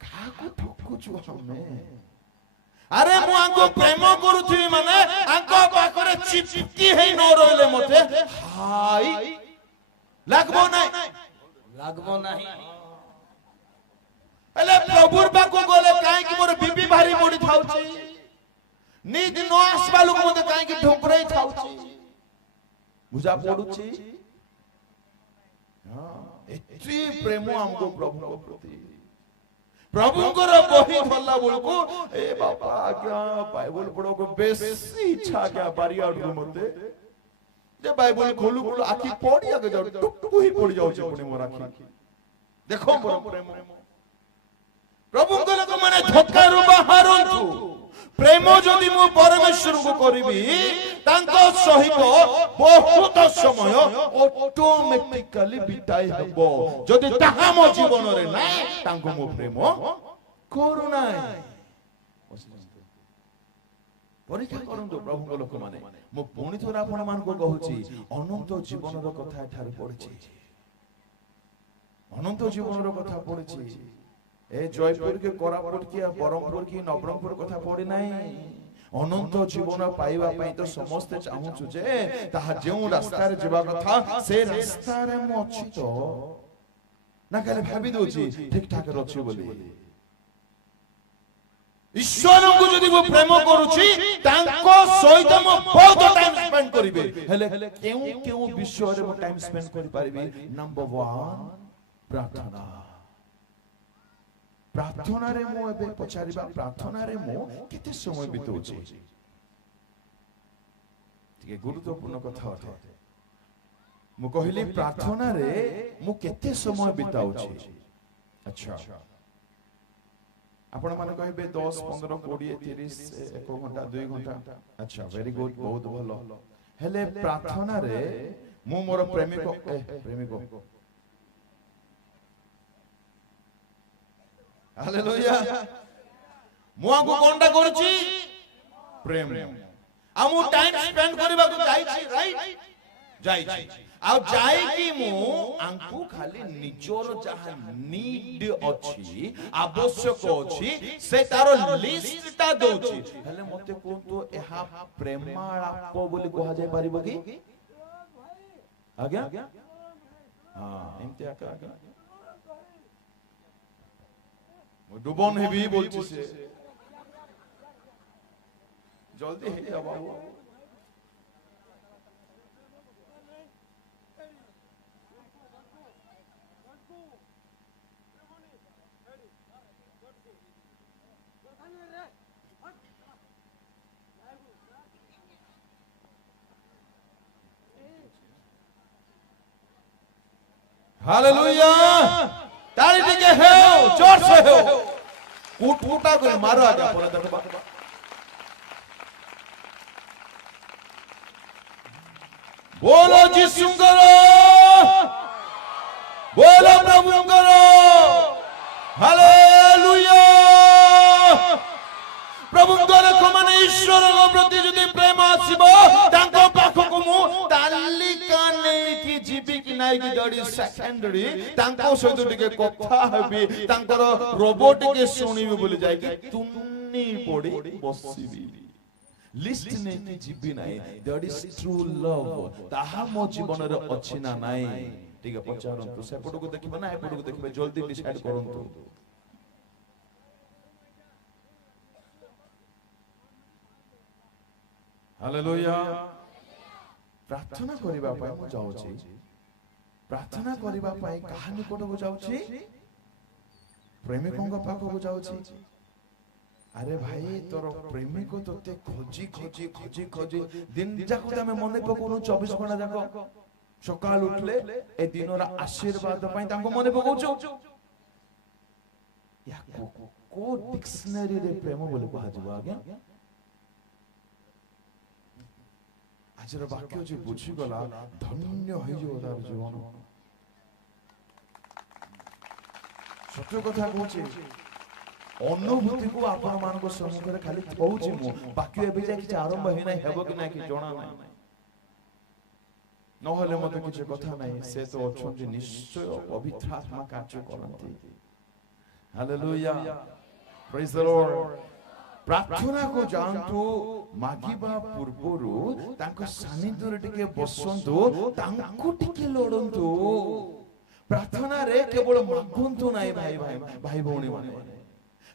का को ठकुछु हमें अरे मु आंको प्रेम करूथि माने आंको पाखरे चिपकी हे न रहले मते हाय लागबो नाही हेले प्रभुर पाको गले काहे कि मोर बीपी भारी बढी थाउची नींद न आसबा लोक मते काहे कि ढोकराई थाउची बुझा पडुची हां एत्री प्रेम हमको प्रभु को प्रति प्रभुଙ୍କର ବହି ଧରିଲା ବେଳକୁ ଏ ବାପା ଆଜ୍ଞା ବାଇବଲ ପଢକୁ ବେଶୀ ଇଚ୍ଛା ଆଜ୍ଞା ବାରିଆଡୁ ମତେ ଯେ ବାଇବଲ ଖୋଲୁ ଖୋଲୁ ଆଖି ପଡି ଆগে ଯାଉ ଟୁକୁ ହି ପଡି ଯାଉଛି ପୁଣି ମୋର ଆଖି ଦେଖो ମୋର ପ୍ରେମ ପ୍ରଭୁଙ୍କ ଲୋକମାନେ ଧୋକାରୁ ବାହାରନ୍ତୁ ପ୍ରେମ ଯଦି ମୁଁ ପରମେଶ୍ୱରଙ୍କୁ କରିବି ତାଙ୍କ ସହିତ ବହୁତ ସମୟ ଅଟୋମେଟିକାଲି ବିତାଇ ହେବ ଯଦି ତାହା ମୋ ଜୀବନରେ ନାହିଁ ତାଙ୍କୁ ମୁଁ ପ୍ରେମ କରୁନାହିଁ ପରୀକ୍ଷା କରନ୍ତୁ ପ୍ରଭୁଙ୍କ ଲୋକମାନେ ମୁଁ ପୁଣି ଥରେ ଆପଣମାନଙ୍କୁ କହୁଛି ଅନନ୍ତ ଜୀବନର କଥା ଏଠାରେ ପଡିଛି ଅନନ୍ତ ଜୀବନର କଥା ପଡିଛି ए जयपुर के कोरापुट की बरमपुर की नवरंगपुर कथा पड़ी नाही अनंत जीवन पाइबा पई तो समस्त चाहू छु जे ताहा जेउ रास्ता रे जेबा कथा से रास्ता रे मो अछि तो ना खाली भाबी दोची ठीक ठाक रछि बोली ईश्वर को जदी वो प्रेम करूची तांको सहित मो बहुत टाइम स्पेंड करिवे हेले केउ केउ विषय रे मो टाइम स्पेंड करि पारिबी नंबर 1 प्रार्थना प्रार्थना रे मो एबे पछारिबा प्रार्थना रे मो केते समय बितौची ठीक गुरुत्वपूर्ण कथा अथे मु कहिली प्रार्थना रे मु केते समय बिताउची अच्छा आपण माने कहबे 10 15 20 30 1 घंटा 2 घंटा अच्छा वेरी गुड बहुत भलो हेले प्रार्थना रे मु मोर प्रेमिको हालेलुया मुआ को कोनटा करछि प्रेम आ मु टाइम स्पेंड करबा को जाईछि राइट जाईछि आ जाई कि मु आंकु खाली निजोर जहा नीड अछि आवश्यक अछि से तारो लिस्ट ता दोछि हेले मते कोंतो एहा प्रेमालाप बोली कहा जाय परिबो कि आज्ञा हां एमते आका डुबन हेबी बोलछि से जल्दी हे जा बाबू हालेलुया ताली टिके हो जोर से हो कुटकुटा को मारो आजा पर देखबा बोलो जिसुंगर बोलो प्रभुंगर हालेलुया प्रभुंगर को माने ईश्वर को प्रति जदि प्रेम आसीबो तांको पाखो को मु तालिका नै कि जीवी कि नाइ कि जडी सेकेंडरी तांको सहित टिके कथा हेबी तांकर रोबोट के सुनिबी बोली जाय कि तुन्नी पड़ी बसिबी लिस्ट नै कि जीवी नाइ दैट इज ट्रू लव ताहा मो जीवन रे अछि ना नाइ ठीक है पचारंतु सेपट को देखिबे ना एपट को देखिबे जल्दी डिसाइड करंतु हालेलुया प्रार्थना करिबा पई मु जाउची प्रार्थना करिबा पई कहानी कोट को जाउची प्रेमिकों का पाखो को जाउची अरे भाई तोर प्रेमिक तोते खोजी खोजी खोजी खोजी दिन जाको तमे मने पकोनु 24 घंटा जाको सकाल उठले ए दिनर आशीर्वाद पई तांको मने पकोचो या को डिक्शनरी रे प्रेम बोले कहा जबा आज्ञा आजर वाक्य जे बुझी गला धन्य होई जो तार जीवन सत्य कथा कहूची अनुभूति को आपण मान को सम्मुख रे खाली थौची मु वाक्य एबे जे कि आरंभ हे नै हेबो कि नै कि जणा नै न होले मते किछ कथा नै से तो अछन जे निश्चय पवित्र आत्मा कार्य करंती हालेलुया प्रेज द लॉर्ड प्रार्थना को जानतु मागिबा पूर्वरु तांको सानिध्य रे टिके बसंतु तांको टिके लोडंतु प्रार्थना रे केवल मागंतु नाही भाई भाई भाई भौणी माने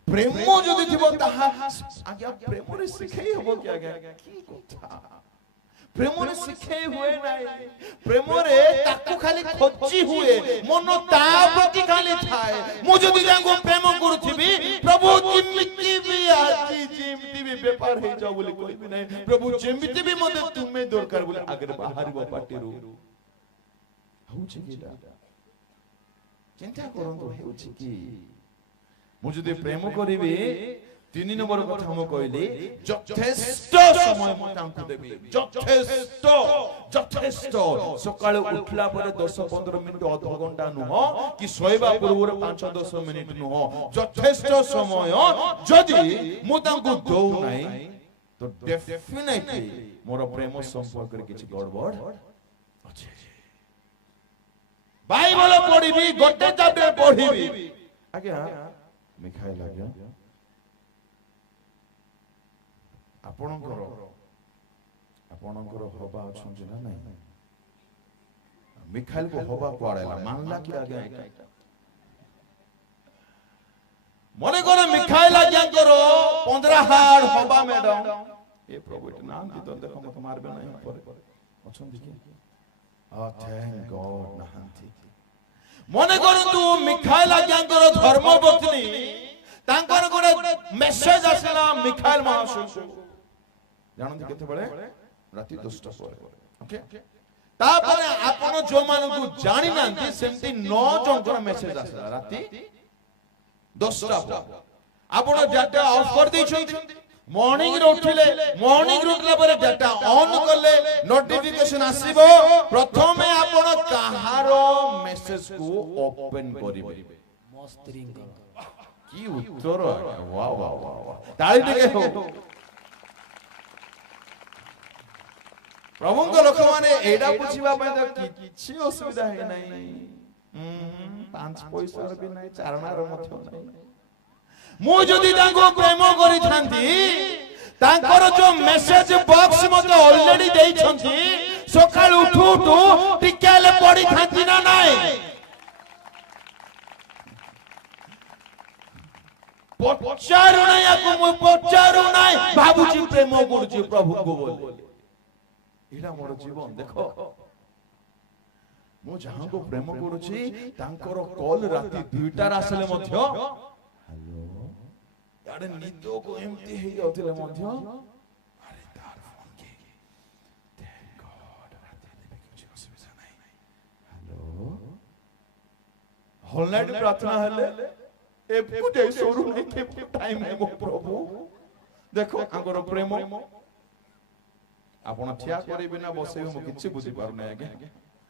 प्रेम যদি থিব তাহা আজ্ঞা প্রেমরে শিখাই হবো কি আজ্ঞা কি কথা প্রেমরে শিখাই हुए নাই প্রেমরে তাকু খালি খোঁজি हुए মন তা প্রতি খালি থায় মু যদি তাঙ্কু প্রেম করুথিবি প্রভু জিমিতি বি আজি জিমিতি বি ব্যাপার হই যাও বলি কইবি নাই প্রভু জিমিতি বি মতে তুমি দরকার বলি আগরে বাহারিব পাটিরু হউছে কিটা চিন্তা করন্তু হউছে কি মু যদি প্রেম করিবি 3 নম্বর কথা মু কইলি যথেষ্ট সময় মু তাঙ্কু দেবি যথেষ্ট যথেষ্ট সকালে উঠলা পরে 10-15 মিনিট অধ ঘন্টা নুহ কি শোইবা পূর্বরে 5-10 মিনিট নুহ যথেষ্ট সময় যদি মু তাঙ্কু দউ নাই তো ডেফিনেটলি মোর প্রেম সম্পর্কের কিছু গড়বড় আছে বাইবেল পড়িবি গোটে চ্যাপ্টার পড়িবি আজ্ঞা মিখাইল আজ্ঞা ଆପଣଙ୍କର ହବା ଅଛନ୍ତି ନା ନାହିଁ ମିଖାଇଲ को ହବା କୁଆଡେଲା ମାନଲା କି ଆଜ୍ଞା ଏଟା ମନେ କର ମିଖାଇଲ ଆଜ୍ଞାଙ୍କର 15 ହାଡ ହବା ମ୍ୟାଡମ ଏ ପ୍ରଭୁ ଏଟା ନାମ କି ତ ଦେଖ ମତେ ମାରବେ ନାହିଁ ପରେ ଅଛନ୍ତି କି थैंक गॉड ନାହାନ୍ତି ମନେ କରନ୍ତୁ ମିଖାଇଲ ଆଜ୍ଞାଙ୍କର ଧର୍ମପତ୍ନୀ ତାଙ୍କର ଗୋଟେ ମେସେଜ ଆସିଲା ମିଖାଇଲ ମହାଶୟ जानते केतेबेले राती 10टा ପରେ ओके तापरे आपण जो मानकु जानि नांती सेमती 9 जनकर मेसेज आसला राती 10टा ପରେ आपण डाटा ऑफ कर दैछंती मॉर्निंग रे उठिले मॉर्निंग रे उठला ପରେ डाटा ऑन करले नोटिफिकेशन आसीबो प्रथमे आपण कहारो मेसेज को ओपन करिवे मस्त्री की उत्तर वाह वाह वाह ताली टिके हो प्रभु को लोक माने एडा पुछिबा पय त किछि असुविधा हे नै 5 पैसा भी नै चारणार मथो नै मु जदी तांको प्रेम करि थांती तांकर जो मेसेज बॉक्स मते ऑलरेडी देई छंती सकाळ उठू उठू टिकाले पड़ी थांती ना नै पचारू नै याकु मु पचारू नै बाबूजी प्रेम करूची प्रभु को बोले एडा मोर जीवन देखो मो जहां को प्रेम करूची तांकर कॉल राती 2टा आसले मध्य हेलो याडे निदो को एमती हे जाउतिले मध्य अरे तार फोन के थैंक गॉड राती देबे कुछ असुविधा नाही हेलो होल नाइट प्रार्थना हले ए पुटे सोरु नहीं के टाइम है मो प्रभु देखो आंकर प्रेम आपण ठिया करिबे ना बसेबे मु किछि बुझी पारु नै आगे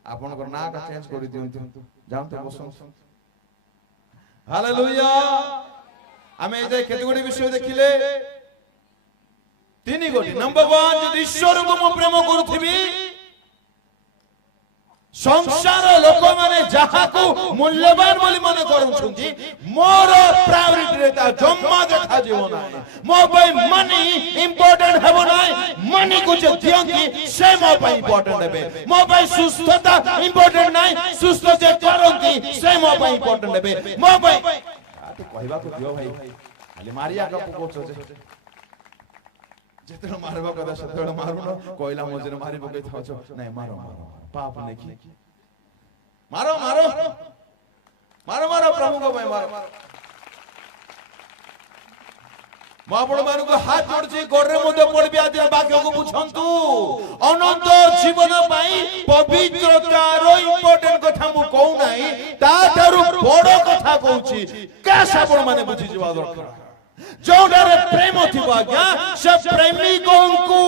आपण को ना का चेंज करि दियंतु जानते बसन हालेलुया आमे जे केते गोडी विषय देखिले 3 गोडी नंबर 1 जदि ईश्वर को मु प्रेम करूथिबी संसार लोक माने जहा को मूल्यवान बोली मन करूछंती मोर प्रायोरिटी रेता जम्मा देखा जीव ना मो पई मनी इंपोर्टेंट हेबो नाही मनी को जे दियंती से मो पई इंपोर्टेंट हेबे मो पई सुस्थता इंपोर्टेंट नाही सुस्थ जे करंती से मो पई इंपोर्टेंट हेबे मो पई आ तो कहबा को दियो भाई खाली मारिया का पोछो जे जेतरा मारबा कदा सतळ मारुनो कोइला मोजरे मारी बगै थाचो नाही मारो मारो पाप नहीं मारो मारो मारो मारो प्रभु को भाई मारो मो आपण मानु को हाथ जोड़छि गोरे मते पड़बी आदि वाक्य को बुझंतु अनंत जीवन पई पवित्रतार इंपोर्टेंट कथा मु कहू नाही ता थारु बड़ कथा कहूछि कैसे आपण माने बुझि जवा दरकार जोडारे प्रेम थिबो आज्ञा से प्रेमिको को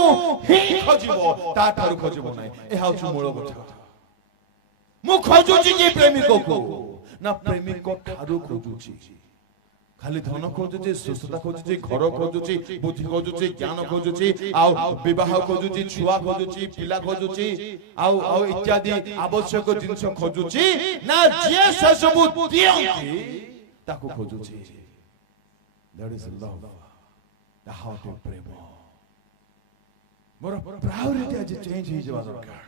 ही खोजिबो ता थारु खोजिबो नाही ए हाउछु मूल कथा मु खोजुछि कि प्रेमिको को ना प्रेमिको थारु खोजुछि खाली धन खोजुछि सुस्थता खोजुछि घर खोजुछि बुद्धि खोजुछि ज्ञान खोजुछि आउ विवाह खोजुछि छुआ खोजुछि पिला खोजुछि आउ आउ इत्यादि आवश्यक जिंस खोजुछि ना जे से सब दियंती ताको खोजुछि That is love. The heart of Prem. More priority आज चेंज ही जवा दरकार.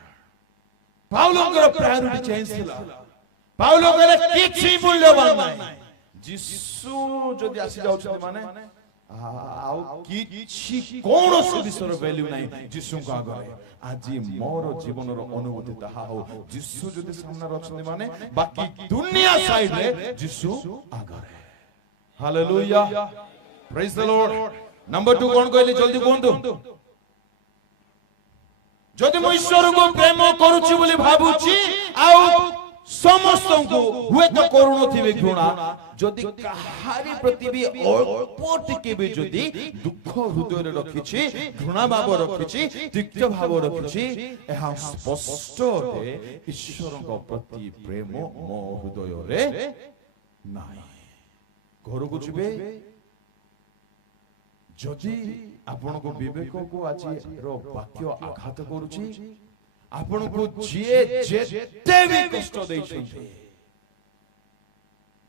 पाउलो को प्रायोरिटी चेंज थिला. ପାଉଲ କହିଲେ କିଛି ମୂଲ୍ୟବାନ ନାହିଁ। ଯୀଶୁ ଯଦି ଆସି ଯାଉଛନ୍ତି ମାନେ ଆଉ କିଛି କୌଣସି ବିଷୟର ଭ୍ୟାଲ୍ୟୁ ନାହିଁ ଯୀଶୁଙ୍କ ଆଗରେ। ଆଜି ମୋର ଜୀବନର ଅନୁଭୂତି ତାହା ହଉ, ଯୀଶୁ ଯଦି ସାମ୍ନାରେ ଅଛନ୍ତି ମାନେ ବାକି ଦୁନିଆ ସାଇଡରେ ଯୀଶୁ ଆଗରେ। ହାଲେଲୁୟା, ପ୍ରେଜ୍ ଦ ଲର୍ଡ। ନମ୍ବର 2 କଣ କହିଲେ ଜଲ୍ଦି କୁହନ୍ତୁ। ଯଦି ମୁଁ ଈଶ୍ୱରଙ୍କୁ ପ୍ରେମ କରୁଛି ବୋଲି ଭାବୁଛି ଆଉ ସମସ୍ତଙ୍କୁ ହୁଏତ କରୁନଥିବେ ଘୃଣା, ଯଦି କାହାରି ପ୍ରତି ବି ଅଳ୍ପ ଟିକେ ବି ଯଦି ଦୁଃଖ ହୃଦୟରେ ରଖିଛି, ଘୃଣା ଭାବ ରଖିଛି, ତିକ୍ତ ଭାବ ରଖିଛି, ଏହା ସ୍ପଷ୍ଟ ଯେ ଈଶ୍ୱରଙ୍କ ପ୍ରତି ପ୍ରେମ ମୋ ହୃଦୟରେ ନାହିଁ। ଘରକୁ ଯିବେ, ଯଦି ଆପଣଙ୍କ ବିବେକକୁ ଆଜିର ବାକ୍ୟ ଆଘାତ କରୁଛି, ଆପଣଙ୍କୁ ଯିଏ ଯେତେ ବି କଷ୍ଟ ଦେଇଛନ୍ତି,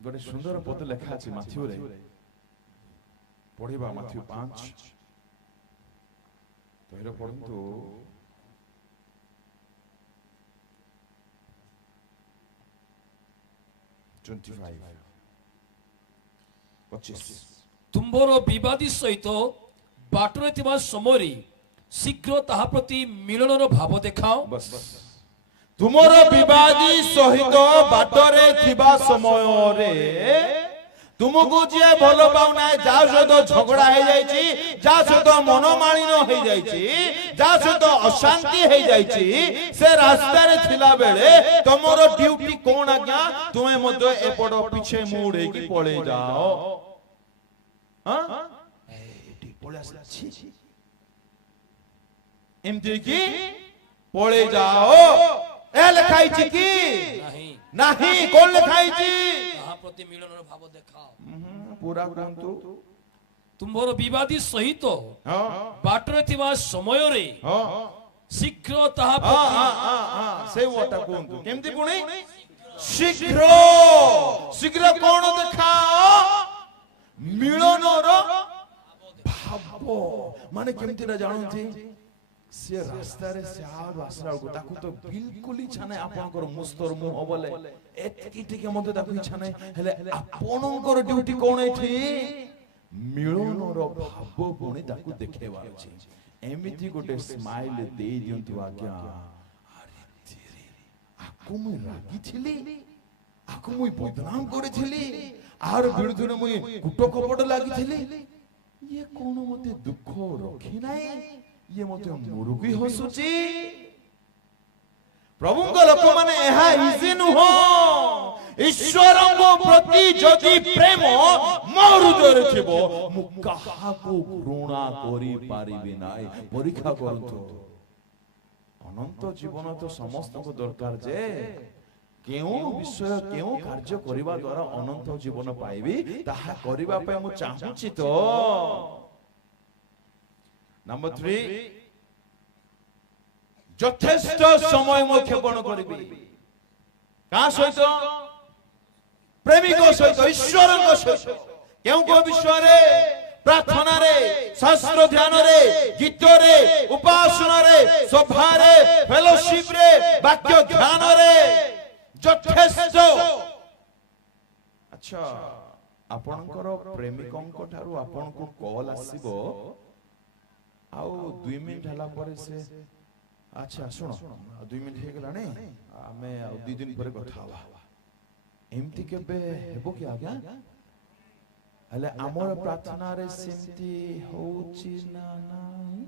ଗୋଟେ ସୁନ୍ଦର ପଦ ଲେଖା ଅଛି ମାଥ୍ୟୁରେ, ପଢିବା ମାଥ୍ୟୁ 5 ତହିଁରେ ପଢନ୍ତୁ। ତୁମ୍ଭର ବିବାଦୀ ସହିତ ବାଟରେ ଥିବା ସମୟରେ ଶୀଘ୍ର ତାହା ପ୍ରତି ମିଳନର ଭାବ ଦେଖାଅ। ତୁମର ବିବାଦୀ ସହିତ ବାଟରେ ଥିବା ସମୟରେ ତୁମକୁ ଯିଏ ଭଲ ପାଉନାହିଁ, ଯାହା ସହିତ ଝଗଡା ହେଇଯାଇଛି, ଯାହା ସହିତ ମନମାଳିନ ହେଇଯାଇଛି, ଯାହା ସହିତ ଅଶାନ୍ତି ହେଇଯାଇଛି, ସେ ରାସ୍ତାରେ ଥିଲା ବେଳେ ତମର ଡ୍ୟୁଟି କଣ ଆଜ୍ଞା? ତୁମେ ମଧ୍ୟ ଏପଟ ପିଛେ ମୁଡ ହେଇକି ପଳେଇ ଯାଅ। ଏମିତି କି ପଳେଇ ଯାଅ। ଏ ଲେଖା ହେଇଛି କି ନାହିଁ? କଣ ଲେଖା ହେଇଛି? ତାହା ପ୍ରତି ମିଳନର ଭାବ ଦେଖାଅ। ପୁରା କୁହନ୍ତୁ। ତୁମ୍ଭର ବିବାଦୀ ସହିତ ବାଟରେ ଥିବା ସମୟରେ ଶୀଘ୍ର ତାହା ସେଇ ୱାର୍ଡଟା କୁହନ୍ତୁ। କେମିତି ପୁଣି? ଶୀଘ୍ର। ଶୀଘ୍ର କଣ ଦେଖାଅ? ମିଳନର ଭାବ। ମାନେ କେମିତି ଜାଣନ୍ତି? ସେ ରାସ୍ତାରେ ସିଆଡୁ ଆସିଲା ବେଳକୁ ତାକୁ ତ ବିଲକୁଲ ଇଚ୍ଛା ନାହିଁ ଆପଣଙ୍କର ମୁସ୍ତର ମୁହଁ ବୋଲେ, ଏତିକି ଟିକେ ମତେ ତାକୁ ଇଚ୍ଛା ନାହିଁ, ହେଲେ ଆପଣଙ୍କର ଡ୍ୟୁଟି କଣ ଏଠି? ମିଳନର ଭାବ ପୁଣି ତାକୁ ଦେଖେଇବାର ଅଛି। ଏମିତି ଗୋଟେ ସ୍ମାଇଲ ଦେଇ ଦିଅନ୍ତୁ ଆଜ୍ଞା। ଆକୁ ମୁଁ ରାଗିଥିଲି, ଆକୁ ମୁଁ ବଦନାମ କରିଥିଲି, ଆର ବିରୁଦ୍ଧରେ ମୁଁ କୁଟ କପଟ ଲାଗିଥିଲି, ଇଏ କଣ ମତେ ଦୁଃଖ ରଖି ନାହିଁ, ଇଏ ମତେ ମୁରୁକି ହସୁଛି। ପ୍ରଭୁଙ୍କ ଲୋକମାନେ ଏହା ଇଜି ନୁହଁ। ଈଶ୍ୱରଙ୍କ ପ୍ରତି ଯଦି ପ୍ରେମ ମୋ ହୃଦୟରେ ଥିବ, ମୁଁ କାହାକୁ ଘୃଣା କରିପାରିବି ନାହିଁ। ପରୀକ୍ଷା କରନ୍ତୁ। ଅନନ୍ତ ଜୀବନ ତ ସମସ୍ତଙ୍କୁ ଦରକାର, ଯେ କେଉଁ ବିଷୟ କେଉଁ କାର୍ଯ୍ୟ କରିବା ଦ୍ୱାରା ଅନନ୍ତ ଜୀବନ ପାଇବି, ତାହା କରିବା ପାଇଁ ମୁଁ ଚାହୁଁଛି ତ। ନମ୍ବର 3, ଯଥେଷ୍ଟ ସମୟ ମୁଁ କ୍ଷେପଣ କରିବି। କାହା ସହିତ? ପ୍ରେମିକ ସହିତ, ଈଶ୍ୱରଙ୍କ ସହିତ। କେଉଁ କେଉଁ ବିଷୟରେ? ପ୍ରାର୍ଥନାରେ, ଶାସ୍ତ୍ର ଧ୍ୟାନରେ, ଗୀତରେ, ଉପାସନାରେ, ସଭାରେ, ଫେଲୋସିପରେ, ବାକ୍ୟ ଧ୍ୟାନରେ। ଯଥେଷ୍ଟ। ଆଚ୍ଛା, ଆପଣଙ୍କର ପ୍ରେମିକଙ୍କ ଠାରୁ ଆପଣଙ୍କୁ କଲ୍ ଆସିବ, ଆଉ 2 ମିନିଟ ହେଲା ପରେ ସେ, ଆଚ୍ଛା ଶୁଣ 2 ମିନିଟ ହେଇଗଲାଣି, ଆମେ ଆଉ 2 ଦିନ ପରେ କଥା ହବା। ଏମିତି କେବେ ହେବ କି ଆଜ୍ଞା? ହେଲେ ଆମର ପ୍ରାର୍ଥନାରେ ସେମିତି ହଉଛି ନା ନାହିଁ?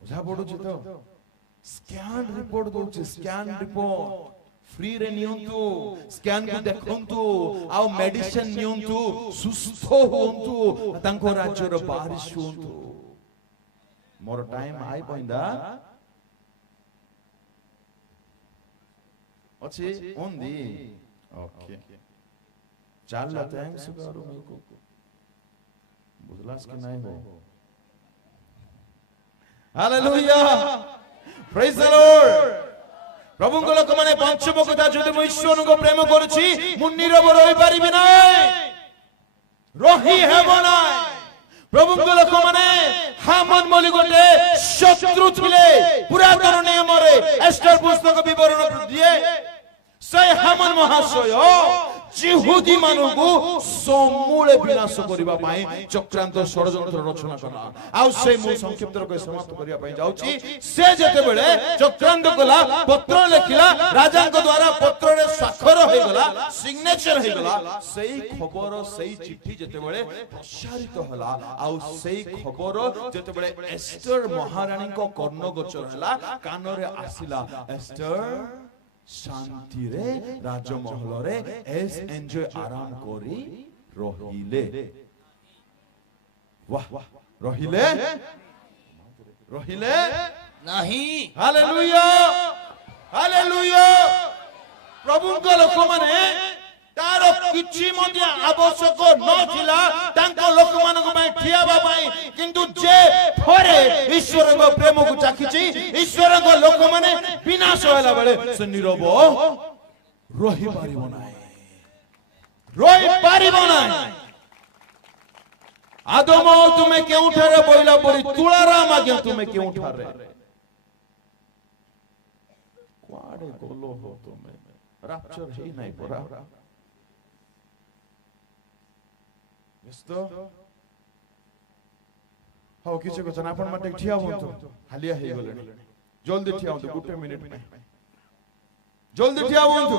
ବୁଝା ପଡୁଛି ତ? ସ୍କାନ ରିପୋର୍ଟ ଦଉଛି, ସ୍କାନ ରିପୋର୍ଟ फ्री रे नियंतु, स्कैन को देखंतु, आउ मेडिसिन नियंतु, सुस्थ होंतु, तांको राज्यर बारिश होंतु। मोर टाइम आई पइंदा अच्छे ओंदी। ओके चाल थैंक्स करो मेरे को बुझलास के नहीं हो। Hallelujah, praise the Lord. प्रभुଙ୍କ ଲୋକମାନେ ପଞ୍ଚମ କଥା, ଯଦି ମୁଁ ଈଶ୍ୱରଙ୍କୁ ପ୍ରେମ କରୁଛି, ମୁଁ ନୀରବ ରହିପାରିବି ନାହିଁ, ରହି ହେବ ନାହିଁ। ପ୍ରଭୁଙ୍କ ଲୋକମାନେ ହାମାନ ବୋଲି ଗୋଟେ ଶତ୍ରୁ ଥିଲେ ପୁରାତନ ନିୟମରେ ଏଷ୍ଟର ପୁସ୍ତକ ବିବରଣ ଦିଏ ସେ ହାମାନ ମହାଶୟ ଜିହୁଦୀ ମାନଙ୍କୁ ସମୂଳେ ବିନାଶ କରିବା ପାଇଁ ଚକ୍ରାନ୍ତ ଷଡ଼ଯନ୍ତ୍ର ରଚନା କଲା ଆଉ ସେ ମୁଁ ସଂକ୍ଷିପ୍ତରେ କହି ସମାପ୍ତ କରିବା ପାଇଁ ଯାଉଛି ସେ ଯେତେବେଳେ ଚକ୍ରାନ୍ତ କଲା ପତ୍ର ଲେଖିଲା ରାଜାଙ୍କ ଦ୍ୱାରା ପତ୍ରରେ ସ୍ୱାକ୍ଷର ହେଇଗଲା ସିଗ୍ନେଚର ହେଇଗଲା ସେଇ ଖବର ସେଇ ଚିଠି ଯେତେବେଳେ ପ୍ରସାରିତ ହେଲା ଆଉ ସେଇ ଖବର ଯେତେବେଳେ ଏଷ୍ଟର ମହାରାଣୀଙ୍କ କର୍ଣ୍ଣଗୋଚର ହେଲା କାନରେ ଆସିଲା ଏଷ୍ଟର ଶାନ୍ତିରେ ରାଜମହଲରେ ଏନ୍ଜୟ ଆରାମ କରି ରହିଲେ ରହିଲେ ରହିଲେ ନାହିଁ। ହାଲେଲୁୟା ହାଲେଲୁୟା ପ୍ରଭୁଙ୍କ ଲୋକମାନେ ତାର କିଛି ମଧ୍ୟ ଆବଶ୍ୟକ ନଥିଲା ତାଙ୍କ ଲୋକମାନଙ୍କ ପାଇଁ ଠିଆ ହେବା ପାଇଁ କିନ୍ତୁ ଯେ ଥରେ ଈଶ୍ୱରଙ୍କ ପ୍ରେମକୁ ଚାଖିଛି ଈଶ୍ୱରଙ୍କ ଲୋକମାନେ ବିନାଶ ହେଲା ବେଳେ ସେ ନୀରବ ରହିପାରିବ ନାହିଁ ରହିପାରିବ ନାହିଁ। ଆଦମ ତୁମେ କେଉଁଠାରେ ବୋଇଲା ପରି ତୁଳାରାମ ଆଜ୍ଞା ତୁମେ କେଉଁଠାରେ କୁଆଡେ ଗଲ ହୋ ତୁମେ ରାପଚର ହେଇ ନାହିଁ ପରା ହଉ କିଛି କଥା ନା ଆପଣ ମାନେ ଠିଆ ହୁଅନ୍ତୁ ହାଲିଆ ହେଇଗଲେଣି ଜଲ୍ଦି ଠିଆ ହୁଅନ୍ତୁ ଗୋଟେ ମିନିଟ ପାଇଁ ଜଲ୍ଦି ଠିଆ ହୁଅନ୍ତୁ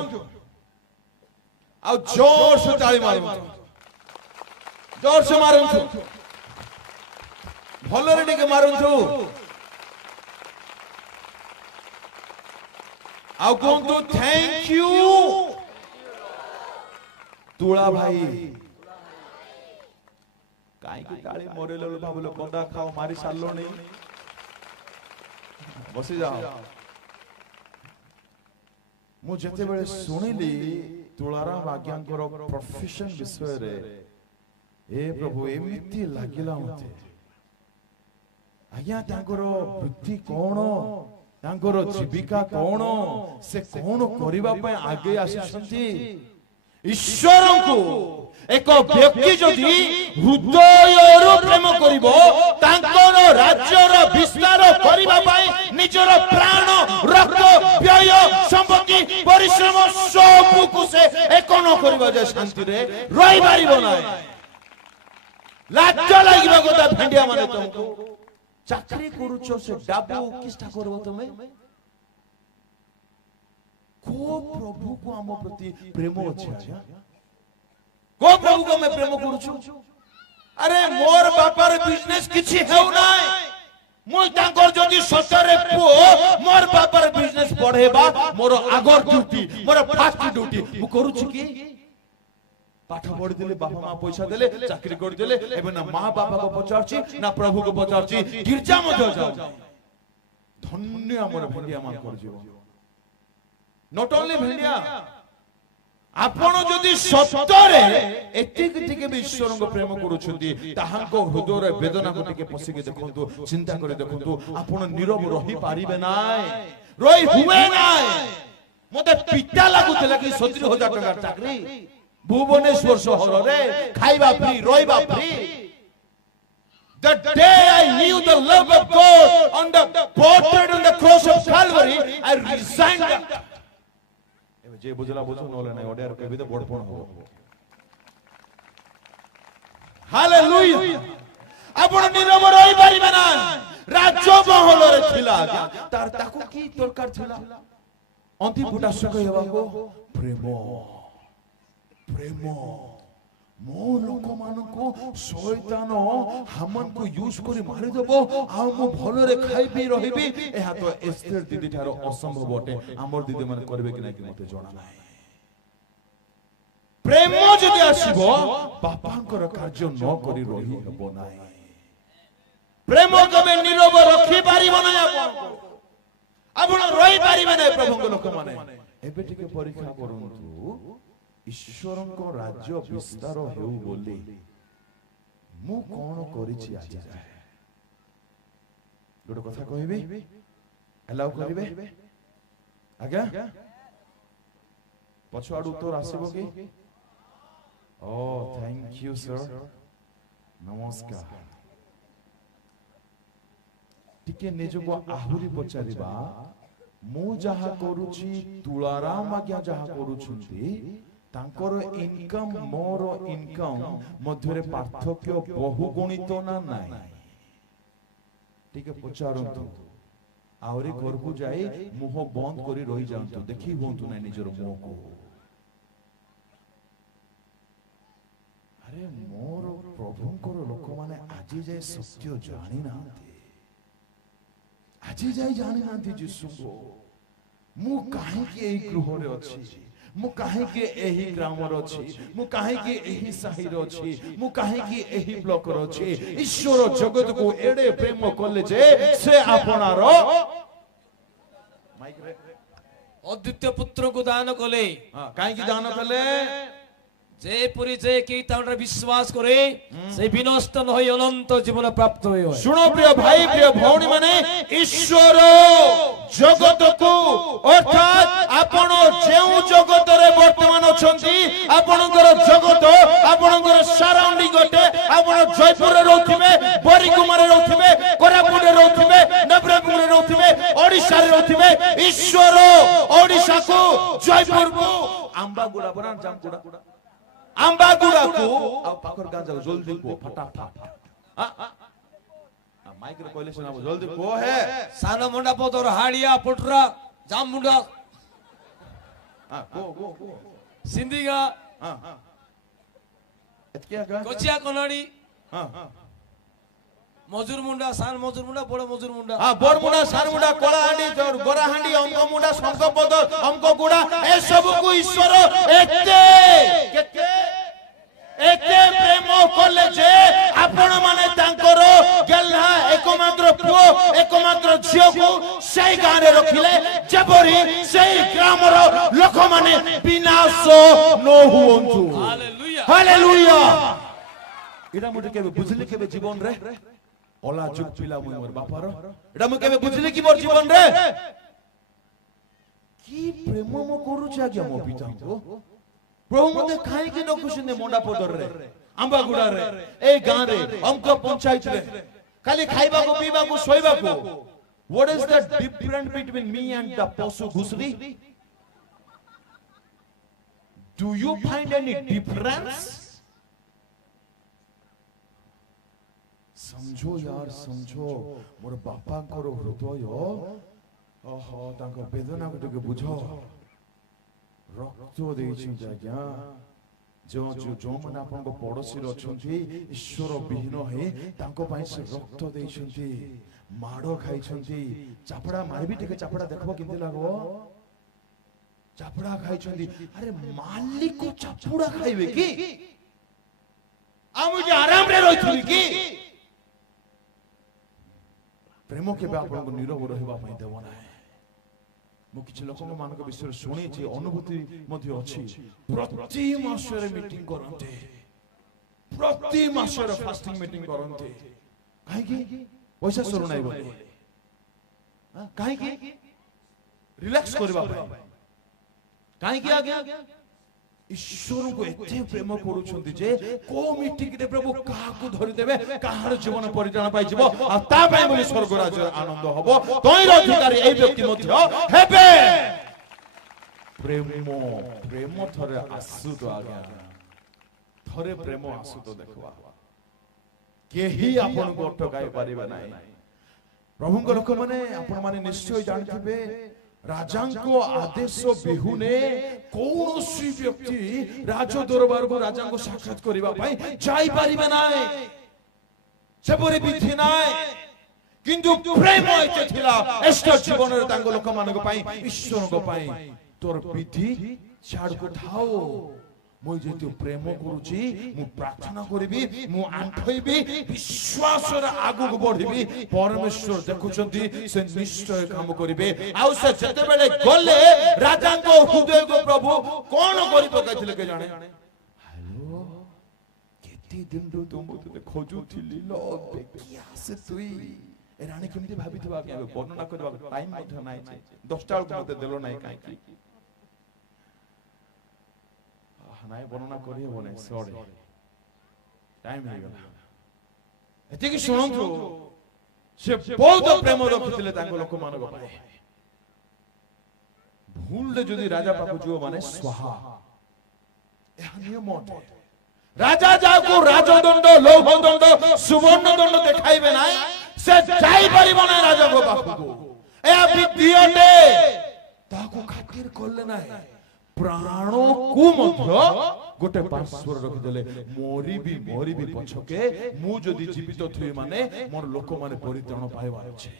ଆଉ ଜୋରସେ ତାଳି ମାରନ୍ତୁ ଜୋରସେ ମାରନ୍ତୁ ଭଲରେ ଟିକେ ମାରନ୍ତୁ ଆଉ କୁହନ୍ତୁ ଥ୍ୟାଙ୍କ ୟୁ ତୁଳା ଭାଇ କାହିଁକି ତାଳି ମରେଲ ଭାବିଲ କଦା ଖାଅ ମାରି ସାରିଲଣି ବସି ଯାଅ। ମୁଁ ଯେତେବେଳେ ଶୁଣିଲି ତୁଳାରାମ ଆଜ୍ଞାଙ୍କର ପ୍ରଫେସନ ବିଷୟରେ ଏ ପ୍ରଭୁ ଏମିତି ଲାଗିଲା ମତେ ଆଜ୍ଞା ତାଙ୍କର ବୃତ୍ତି କଣ ତାଙ୍କର ଜୀବିକା କଣ ସେ କଣ କରିବା ପାଇଁ ଆଗେଇ ଆସିଛନ୍ତି ଈଶ୍ୱରଙ୍କୁ ଏକ ବ୍ୟକ୍ତି ଯଦି ହୃଦୟରୁ ପ୍ରେମ କରିବ ତାଙ୍କର ରାଜ୍ୟର ବିସ୍ତାର କରିବା ପାଇଁ ନିଜର ପ୍ରାଣ ରକ୍ତ ବ୍ୟୟ ସମ୍ପତ୍ତି ପରିଶ୍ରମ ସବୁକୁ ସେ ଏକ ନ କରିବା ଯେ ଶାନ୍ତିରେ ରହିପାରିବ ନାହିଁ। ଲାଜ ଲାଗିବା କଥା ଭେଣ୍ଡିଆ ମାନେ ତମକୁ ଚାକରି କରୁଛ ସେ ଡାବୁ କିସ୍ଟା କରିବ ତମେ को प्रभु को आम प्रति प्रेम अच्छे को प्रभु को मैं प्रेम करूछु अरे मोर बापार बिजनेस किछि हेउ नाय मु तांकर जदी सतरे पुओ मोर बापार बिजनेस बढ़ेबा मोर आगर ड्यूटी मोर फास्ट ड्यूटी मु करूछु की पाठ पढ़ी देले बापा मां पैसा देले चाकरी कर देले एबे ना मां बापा को पचारछि ना प्रभु को पचारछि गिरजा मध्य जाऊ धन्य हमर भंडिया मान कर जीव नॉट ओनली भेंडिया आपण जदि सत्तरे एतिक टिके भी ईश्वर को प्रेम करूछंती ताहांको हृदय रे वेदना को टिके पसिके देखंतु चिंता करे देखंतु आपण नीरव रही पारिबे नाय रही हुए नाय मते पिता लागुतला कि 70,000 टका चाकरी भुवनेश्वर शहर रे खाइबा फ्री रहिबा free The day I knew the love of God on the portrait on the cross of Calvary I resigned that जे बुझला बुझो नले नै ओडियार कहि दे बडपण हो हालेलुया आपण नीरव रहि परिबे ना राज्य महल रे थिला तार ताकू की दरकार थिला अंति फुटा सुख हेबा को प्रेम प्रेम मो लोक मान को शैतान हमन को यूज करी मारि देबो आ मो भलो रे खाइ पी रहिबी एहा तो एस्टर दीदी थारो असंभव अटे हमर दीदी मन करबे कि नै कि मते जणा नै प्रेम जदि आसीबो बापांकर कार्य न करी रहि हेबो नै प्रेम कबे नीरव रखि पारिबो नै आपण रहि पारिबे नै प्रभुଙ୍କ लोक माने एबे टिके परीक्षा करंतु ईश्वर को राज्य विस्तार हेउ बोली मु कोन करिछि आज जाय गोटे कथा कहबी अलाउ करिवे आज्ञा पछाडू उत्तर आसीबो की ओ थैंक यू सर नमस्कार ଟିକେ ନିଜକୁ ଆହୁରି ପଚାରିବା ମୁଁ ଯାହା କରୁଛି ତୁଳାରାମ ଆଜ୍ଞା ଯାହା କରୁଛନ୍ତି ତାଙ୍କର ଇନକମ୍ ମୋର ଇନକମ୍ ମଧ୍ୟରେ ପାର୍ଥକ୍ୟ ବହୁ ଗୁଣିତ ନା ନାହିଁ ଟିକେ ପଚାରନ୍ତୁ ଆହୁରି ଘରକୁ ଯାଇ ମୁହଁ ବନ୍ଦ କରି ରହିଯାଆନ୍ତୁ ଦେଖି ହୁଅନ୍ତୁ ନାହିଁ ନିଜର ମୁହଁକୁ ଆରେ ମୋର ପ୍ରଭୁଙ୍କର ଲୋକମାନେ ଆଜି ଯାଏ ସତ୍ୟ ଜାଣିନାହାନ୍ତି ଆଜି ଯାଏ ଜାଣିନାହାନ୍ତି ଯୀଶୁଙ୍କୁ ମୁଁ କାହିଁକି ଏହି ଗୃହରେ ଅଛି ମୁଁ କାହିଁକି ଏହି ଗ୍ରାମରେ ଅଛି ମୁଁ କାହିଁକି ଏହି ସାହିରେ ଅଛି ମୁଁ କାହିଁକି ଏହି ବ୍ଲକରେ ଅଛି ଈଶ୍ୱର ଜଗତକୁ ଏଡେ ପ୍ରେମ କଲେ ଯେ ସେ ଆପଣାର ଅଦ୍ୱିତୀୟ ପୁତ୍ରକୁ ଦାନ କଲେ କାହିଁକି ଦାନ କଲେ ଯେପରି ଯେ କେହି ତାଙ୍କର ବିଶ୍ୱାସ କରେ ସେ ବିନଷ୍ଟ ନ ହୋଇ ଅନନ୍ତ ଜୀବନ ପ୍ରାପ୍ତ ହୁଏ ଶୁଣ ପ୍ରିୟ ଭାଇ ପ୍ରିୟ ଭଉଣୀ ମାନେ ଈଶ୍ୱର ଜଗତକୁ ଅର୍ଥାତ ଆପଣ ଯେଉଁ ଜଗତରେ ବର୍ତ୍ତମାନ ଅଛନ୍ତି ଆପଣଙ୍କର ଜଗତ ଆପଣଙ୍କର ସରାଉଣ୍ଡିଂ ଅଟେ ଆପଣ ଜୟପୁରରେ ରହୁଥିବେ ବରିଗୁମାରେ ରହୁଥିବେ କୋରାପୁଟରେ ରହୁଥିବେ ନବରଙ୍ଗପୁରରେ ରହୁଥିବେ ଓଡ଼ିଶାରେ ରହୁଥିବେ ଈଶ୍ୱର ଓଡ଼ିଶାକୁ ଜୟପୁରକୁ ଆମ୍ବାଗୁଡା ବନା ଜାମଗୁଡା ଆମ୍ବାଗୁଡାକୁ ଆଉ ପାଖର ଗାଁ ଯାକ ଜଲ୍ଦି କୁହ ଫଟାଫଟ ମାଇକ ରେ କହିଲେ ଶୁଣାବ ଜଲ୍ଦି କୁହ ହେ ସାନ ମୁଣ୍ଡା ପଦର ହାଡିଆ ପଟରା ଜାମୁଣ୍ଡା ସିନ୍ଦିଗା କଚିଆ କନାଡି ମଜୁର ମୁଣ୍ଡା ସାନ ମଜୁର ମୁଣ୍ଡା ବଡ ମଜୁର ମୁଣ୍ଡା ବଡ ମୁଣ୍ଡା ସାନ ମୁଣ୍ଡା କଳାହାଣ୍ଡି ଗୋରାହାଣ୍ଡି ଅଙ୍କ ମୁଣ୍ଡା ଶଙ୍ଖପଦ ଅଙ୍କ ଗୁଡା ଏ ସବୁକୁ ଈଶ୍ୱର ଏତେ ପ୍ରେମ କଲେ ଯେ ଆପଣ ମାନେ ତାଙ୍କର ଗେହ୍ଲା ଏକମାତ୍ର ପୁଅ ଏକମାତ୍ର ଝିଅକୁ ସେଇ ଗାଁରେ ରଖିଲେ ଯେପରି ସେଇ ଗ୍ରାମର ଲୋକମାନେ ବିନାଶ ନ ହୁଅନ୍ତୁ ହାଲେଲୁୟା ଏଟା ମୁଁ କେବେ ବୁଝିଲି କେବେ ଜୀବନରେ ଅଲାଜୁକ ପିଲା ମୁଁ ମୋର ବାପାର ଏଟା ମୁଁ କେବେ ବୁଝିଲି କି ମୋର ଜୀବନରେ କି ପ୍ରେମ ମୁଁ କରୁଛି ଆଜ୍ଞା ମୋ ପିତାଙ୍କୁ ପ୍ରଭୁ ମତେ କାହିଁକି ରଖୁଛନ୍ତି ମଣ୍ଡାପଦରରେ ଆମ୍ବାଗୁଡାରେ ଏଇ ଗାଁରେ ଅଙ୍କ ପଞ୍ଚାୟତରେ ଖାଲି ଖାଇବାକୁ ପିଇବାକୁ ଶୋଇବାକୁ what is the difference between me and the ପଶୁ ଘୁଷୁରୀ do you find any difference समझो यार समझो मोर बापांकर हृदय ओहो तांक वेदना को टिके बुझो रक्त देइछि आज्ञा जो जो जो मन आपन को पड़ोसी रछंती ईश्वर विहीन हे तांको पई से रक्त देइछंती माडो खाइछंती चापड़ा मारबी टिके चापड़ा देखबो किंते लागो चापड़ा खाइछंती अरे मालिक को चापड़ा खाइबे की आ मुझे आराम रे रहिथली की प्रेम के आपन को नीरव रहबा पई देबो ना मु किछ लोकन मानक विषय सुनिछि अनुभूति मध्ये अछि प्रति मासरे मीटिंग करन्ते प्रति मासरे फास्टिंग मीटिंग करन्ते काहे की पैसा सरो नाही बोले काहे की रिलैक्स करबा पई काहे की आगे ईश्वर को एते प्रेम करूछंती जे को मीटिंग रे प्रभु काहा को धरि देबे काहार जीवन परित्राण पाइ जिवो आ ता पई बोली स्वर्ग राज्य आनंद हबो तोइर अधिकारी एई व्यक्ति मध्ये हेबे प्रेम थरे आसु तो आज्ञा थरे प्रेम आसु तो देखवा केही आपन को अटकाई परिबे नाही प्रभु को लोक माने आपन माने निश्चय जानथिबे राजांको आदेश बिहुने कौनसी व्यक्ति राज दरबार को राजा को साक्षात करिबा पई जाई परिबे नाही सेपरि विधि नाही किंतु प्रेम एते थिला एष्ट जीवन रे तांको लोक मानक पई ईश्वर को पई तोर विधि छाड़ को ठाओ मु जेतु प्रेम करूची मु प्रार्थना करिबी मु आंठइबी विश्वास रे आगु को बढ़िबी परमेश्वर देखुचंती से निश्चय काम करिबे आउ से जते बेले गले राजा को हृदय को प्रभु कोन करि पकाइथिले के जाने हेलो केती दिन रो तुम तो खोजुथिली लो देखिया से तुई ए रानी केमती भाबिथबा के वर्णना करबा टाइम मथ नाही 10 टा मते देलो नाही काई की नाय वर्णना करी हो नै सॉरी टाइम हो गला एते कि सुनंतु से बहुत प्रेम रखुଥିଲେ ତାଙ୍କ ଲୋକମାନଙ୍କ ପାଇଁ ଭୁଲରେ ଯଦି ରାଜା ପାଖକୁ ଯିବ ମାନେ ସ୍ୱାହା ଏହା ନିୟମ ଅଟେ ରାଜା ଯାହାକୁ ରାଜଦଣ୍ଡ ଲୌହଦଣ୍ଡ ସୁବର୍ଣ୍ଣଦଣ୍ଡ ଦେଖାଇବେ ନାହିଁ ସେ ଯାଇପାରିବ ନାହିଁ ରାଜାଙ୍କ ପାଖକୁ ଏହା ବିଧି ଅଟେ ତାକୁ ଖାତିର କଲେ ନାହିଁ ପ୍ରାଣକୁ ମଧ୍ୟ गोटे पार्श्वर रखिदेले मोरी भी पछके मु जदि जीवित थुई माने मोर लोक माने परित्राण पाइबार अछि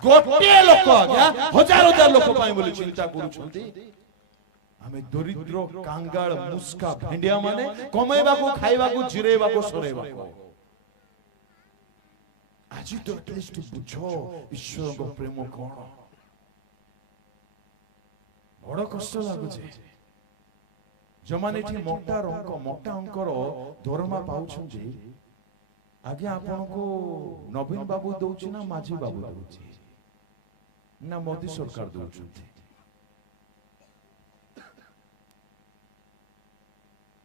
गोटे लोक आज्ञा हजार हजार लोक पाइ बोली चिंता करूछंती हमें दरिद्र कांगाल मुस्का भेंडिया माने कमाइबा को खाइबा को जिरेबा को सोरेबा को आज तो एटलिस्ट बुझो ईश्वर को प्रेम कोन बड़ कष्ट लागुछे जमाने ठी मोटा अंकर दरमा पाउछंती आगे आपन को नवीन बाबू दउछि ना माझी बाबू दउछि ना मोदी सरकार दउछंती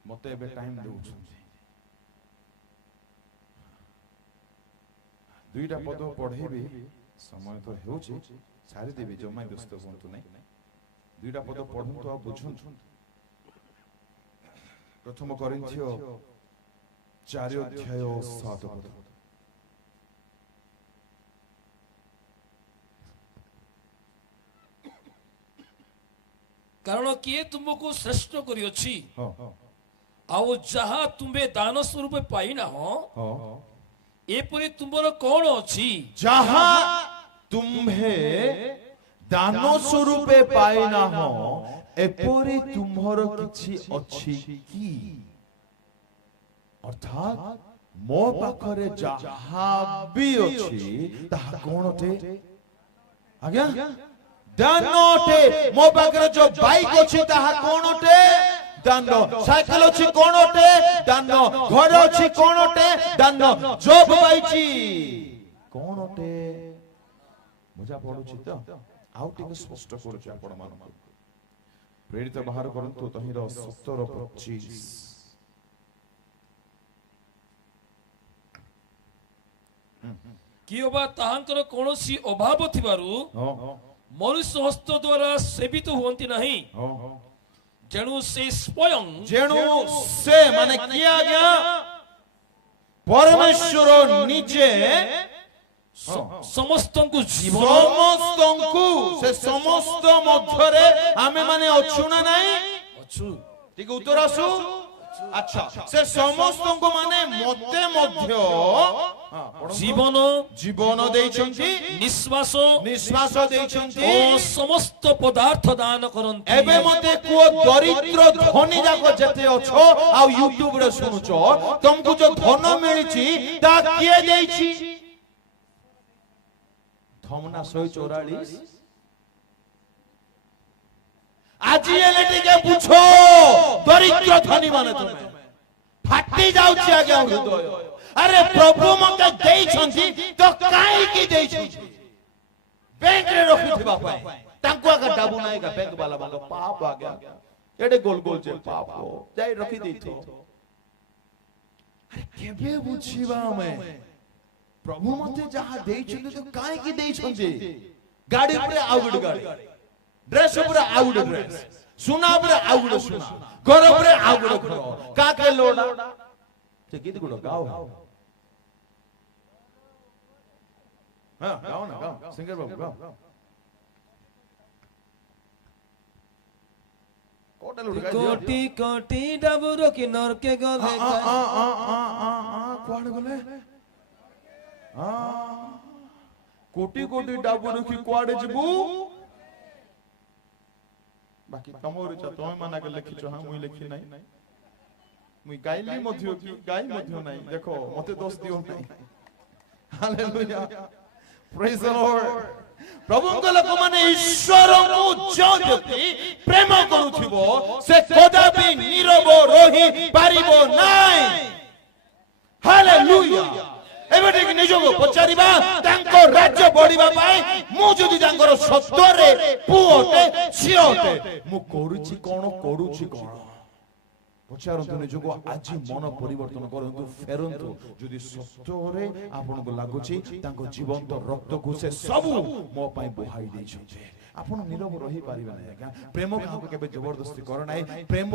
मते एबे टाइम दउछंती दुईटा पद पढेबी समय तो हेउछि सारी देबी जमा व्यस्त होंतु नै दुईटा पद पढंतु आ बुझंतु प्रथम करिन्थियो 4 अध्याय 7 पद कारण किए तुमको श्रेष्ठ करियोछि आउ जहा तुम्बे दान स्वरूप पाइना हो एपरि तुमर कोन अछि जहा तुम्हे दान स्वरूप पाइना हो एपरि तुम्हर किछि अछि की अर्थात मो पाखरे जहा भी अछि ताहा कोनटे आज्ञा दानोटे मो पाखरे जो बाइक अछि ताहा कोनटे दान साइकेल अछि कोनटे दान घर अछि कोनटे दान जॉब पाइछि कोनटे बुझा पडुछि त आउ टिके स्पष्ट करूछि आपण मानको प्रेरित बाहर करंतु तहिर 17:25 कियोबा ताहांकर कोनोसी अभाव थिबारु मनुष्य हस्त द्वारा सेवित होंती नहीं जेणु से स्वयं माने किया गया परमेश्वर निजे समस्तंकु जीवन से समस्त मध्यरे आमे माने अछु ना नाही अछु ठीक उत्तर आसु अच्छा से समस्त को माने मते मध्य जीवन जीवन देइछंती निश्वास देइछंती ओ समस्त पदार्थ दान करंती एबे मते को दरिद्र धनी जाको जते अछो आ यूट्यूब रे सुनुचो तुमको जो धन मिलिछि ता किए देइछि धमना 144 आज एले टिके पूछो दरिद्र धनी माने तुमे फाटी जाउछि आगे हृदय अरे प्रभु मके देइछंती तो काई की देइछंती बैंक रे रखिथिबा पाए तांको आगा डाबु नाइगा बैंक वाला मानो पाप आ गया एडे गोल गोल जे पाप हो जाई रखि देइथो अरे केबे बुझिबा मैं प्रभु मते जहा देइछंती तो काई की देइछंती गाड़ी ऊपर आउड गाड़ी ड्रेस ऊपर आउड ड्रेस सुना ऊपर आउड सुना घर ऊपर आउड घर काके लोडा ते गीत गुडो गाओ हां गाओ ना गाओ सिंगर बाबू गाओ कोटा लुट गाई कोटी कोटी डबरो की नर के गले कोण गले कोटी कोटी डाबुरु की कुआडे जिबू बाकी तमोर छ तोय माना के लिखि छ हां मुई लिखि नाही मुई गाइली मध्य की गाई मध्य नाही देखो मते दोष दियो नाही हालेलुया प्रेज द लॉर्ड प्रभु को लोक माने ईश्वर को जो व्यक्ति प्रेम करूथिबो से कदापि नीरव रही पारिबो नाही हालेलुया एबे ठीक निजो को पचारिबा तांको राज्य बढ़िबा पाए मु जदी तांकर सत्वरे पुओटे छिओटे मु करूची कोन ପଚାରନ୍ତୁ ନିଜକୁ ଆଜି ମନ ପରିବର୍ତ୍ତନ କରନ୍ତୁ ଫେରନ୍ତୁ ଯଦି ସତରେ ଆପଣଙ୍କୁ ଲାଗୁଛି ତାଙ୍କ ଜୀବନ୍ତ ରକ୍ତକୁ ସେ ସବୁ ମୋ ପାଇଁ ବୁହାଇ ଦେଇଛନ୍ତି ଆପଣ ନିରବ ରହିପାରିବେ ନାହିଁ ଆଜ୍ଞା ପ୍ରେମ କାହାକୁ କେବେ ଜବରଦସ୍ତି କରେ ନାହିଁ ପ୍ରେମ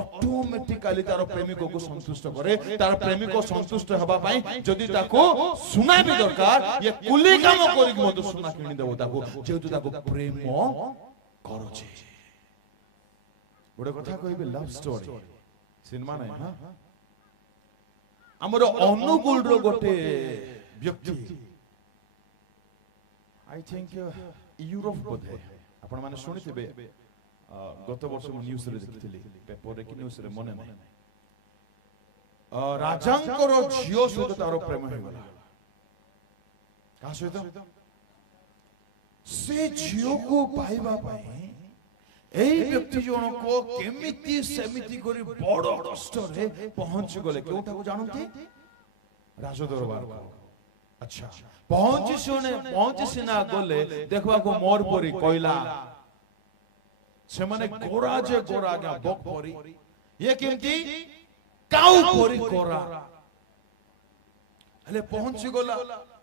ଅଟୋମେଟିକାଲି ତାର ପ୍ରେମିକକୁ ସନ୍ତୁଷ୍ଟ କରେ ତାର ପ୍ରେମିକ ସନ୍ତୁଷ୍ଟ ହେବା ପାଇଁ ଯଦି ତାକୁ ସୁନା ବି ଦରକାର ଇଏ କୁଲି କାମ କରିକି ମଧ୍ୟ ସୁନା କିଣିଦେବ ତାକୁ ଯେହେତୁ ତାକୁ ପ୍ରେମ କରୁଛି ଗୋଟେ କଥା କହିବି ଲଭ୍ ଷ୍ଟୋରି ସିନେମା ନାହିଁ ନା ଆମର ଅନୁଗୁଳର ଗୋଟେ ବ୍ୟକ୍ତି ଆଇ ଥିଙ୍କ ୟୁରୋପ ବୋଧେ ଆପଣ ମାନେ ଶୁଣିଥିବେ ଗତ ବର୍ଷ ମୁଁ ନ୍ୟୁଜରେ ଦେଖିଥିଲି ପେପରରେ କି ନ୍ୟୁଜରେ ମନେ ନାହିଁ ରାଜାଙ୍କର ଝିଅ ସହିତ ତାର ପ୍ରେମ ହେଇଗଲା କାହା ସହିତ ସେ ଝିଅକୁ ପାଇବା ପାଇଁ এই ব্যক্তি জনক কেমিতি সেমিতি করে বড় কষ্টরে পৌঁছি গলে কেউটাকে জানতে রাজদরবার আচ্ছা পৌঁছি সিনা গলে দেখবাকু মোর পরি কইলা সেমানে গোরা যে গোরা গা বক পরি ইয়ে কেমতি কাউ পরি গোরা হেলে পৌঁছি গলা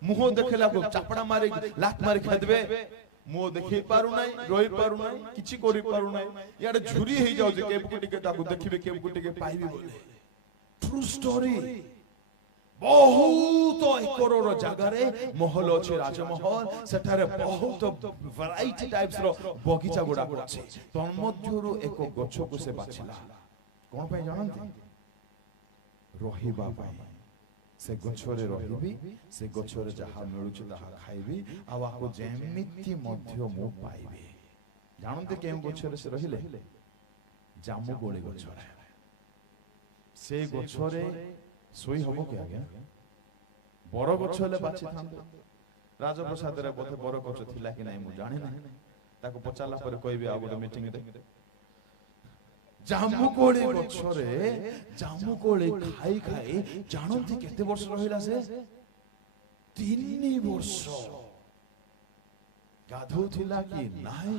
মুহ দেখলা কো চাপড়া মারি লাত মারি খাইদেবে মো দেখি পারু নাই রই পারু নাই কিছু করি পারু নাই ইয়াড়ে ঝুরি হই যাও যে কেবকু টিকে তাকু দেখিবে কেবকু টিকে পাইবি বলে ট্রু স্টোরি বহুত একরর জায়গারে মহল আছে রাজমহল সেটারে বহুত ভ্যারাইটি টাইপস র বগিচা গুড়া আছে তন্মধ্যরু এক গছকু সে বাছিলা কোন পাই জানନ୍ତି রহিবা পাই से गछरे रहिबी से गछरे जहा मिलुछ ताहा खाइबी आ आको जेमिति मध्य मु पाइबी जानते केम गछरे से रहिले जामु गोळे गछरे से गछरे सोई हबो के आगे बर गछले बाछि थांत राजप्रसाद रे बोथे बर गछ थिला कि नै मु जानि नै ताको पचाला पर कहबी आ गोटे मीटिंग दे জামুকোଳି ଗଛରେ ଜାମୁକୋଳି ଖାଇ ଖାଇ ଜାଣନ୍ତି କେତେ ବର୍ଷ ରହିଲା ସେ 3 ବର୍ଷ ଗାଧଉଥିଲା କି ନାହିଁ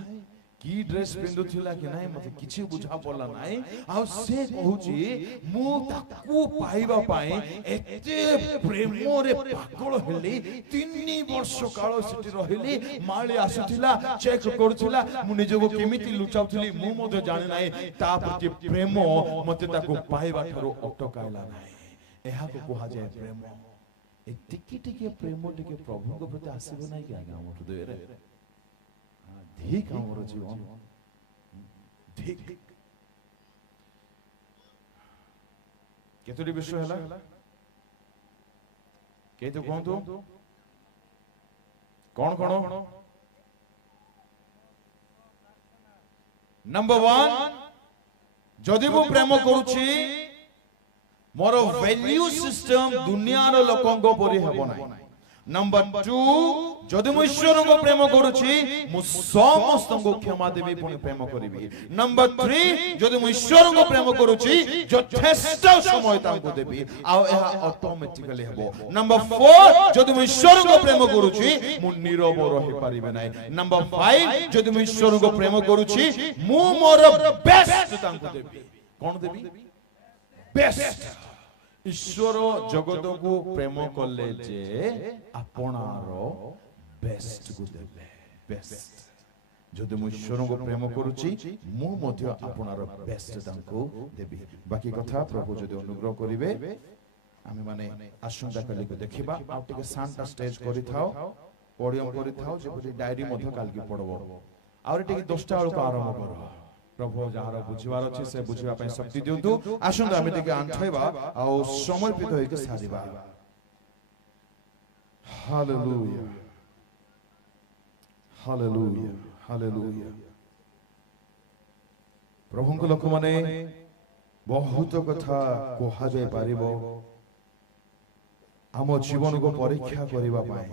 কি ড্রেস পিন্ধুଥିଲା କି ନାହିଁ ମତେ କିଛି ବୁଝା ପଡିଲା ନାହିଁ ଆଉ ସେ କହୁଛି ମୁଁ ତାକୁ ପାଇବା ପାଇଁ ଏତେ ପ୍ରେମରେ ପାଗଳ ହେଲି 3 ବର୍ଷ କାଳ ସେଠି ରହିଲି ମାଳି ଆସୁଥିଲା ଚେକ୍ କରୁଥିଲା ମୁଁ ନିଜକୁ କେମିତି ଲୁଚାଉଥିଲି ମୁଁ ମଧ୍ୟ ଜାଣି ନାହିଁ ତା ପ୍ରତି ପ୍ରେମ ମତେ ତାକୁ ପାଇବା ଠାରୁ ଅଟକାଇଲା ନାହିଁ ଏହାକୁ କୁହାଯାଏ ପ୍ରେମ ଏ ଟିକି ଟିକି ପ୍ରେମ ଟିକେ ପ୍ରଭୁଙ୍କ ପ୍ରତି ଆସିବ ନାହିଁ କି ଆଜ୍ଞା ଆମ ହୃଦୟରେ ठीक हमरो जीवन ठीक केतोटी विषय हला केतो कोंतो कौन कौन नंबर 1 जदि मु प्रेम करूची मोर वैल्यू सिस्टम दुनिया रो लोकन को परि हेबो नाही नंबर 2 जदि मु ईश्वर को प्रेम करूची मु समस्त को क्षमा देबी पुनी प्रेम करिबी नंबर 3 जदि मु ईश्वर को प्रेम करूची यथेष्ट समय तांको देबी आ एहा ऑटोमेटिकली हेबो नंबर 4 जदि मु ईश्वर को प्रेम करूची मु नीरव रहि परिबे नाही नंबर 5 जदि मु ईश्वर को प्रेम करूची मु मोर बेस्ट तांको देबी कोन देबी बेस्ट ईश्वर जगत को प्रेम कले जे आपनारो बेस्ट को देबे बेस्ट जदि मु ईश्वर को प्रेम करूची मु मध्य आपनारो बेस्ट तांको देबी बाकी कथा प्रभु जदि अनुग्रह करिवे आमे माने आसंता कली को देखिबा आ टिके शांत स्टेज करि थाओ पोडियम करि थाओ जे डायरी मध्य काल की पढबो आउर टिके 10टा वाला को आरंभ करो प्रभु जहार बुझिबार अछि से बुझिबा पय शक्ति दियंतु आसंता आमे टिके आंठैबा आ समर्पित होय के सारिबा हालेलुया हालेलुया हालेलुया प्रभु को लोक माने बहुत कथा कोहा जाय पारिबो हम जीवन को परीक्षा करिबा पाए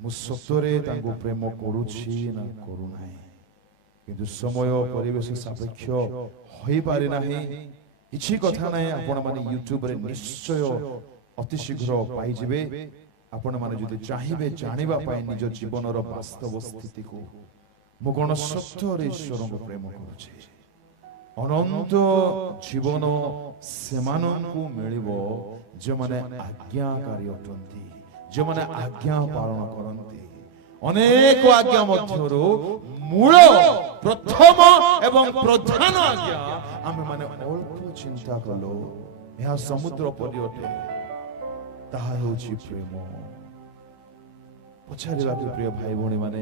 मु सतरे तांको प्रेम करूछि ना करू नाही किंतु समय परिवेश सापेक्ष होई पारे नाही इछि कथा नाही आपण माने YouTube रे निश्चय अति शीघ्र पाई जिवे आपण माने जदि चाहिबे जानिबा पाए निज जीवन रो वास्तव स्थिति को मु कोन सत्य रे ईश्वर को प्रेम करूछि ଅନନ୍ତ ଜୀବନ ସେମାନଙ୍କୁ ମିଳିବ ଯେଉଁମାନେ ଆଜ୍ଞାକାରୀ ଅଟନ୍ତି, ଯେଉଁମାନେ ଆଜ୍ଞା ପାଳନ କରନ୍ତି। ଅନେକ ଆଜ୍ଞା ମଧ୍ୟରୁ ମୂଳ ପ୍ରଥମ ଏବଂ ପ୍ରଧାନ ଆଜ୍ଞା ଆମେ ମାନେ ଅଳ୍ପ ଚିନ୍ତା କଲୁ, ଏହା ସମୁଦ୍ର ପରି ଅଟେ, ତାହା ହେଉଛି ପ୍ରେମ। ପଚାରିବା କି ପ୍ରିୟ ଭାଇ ଭଉଣୀ ମାନେ,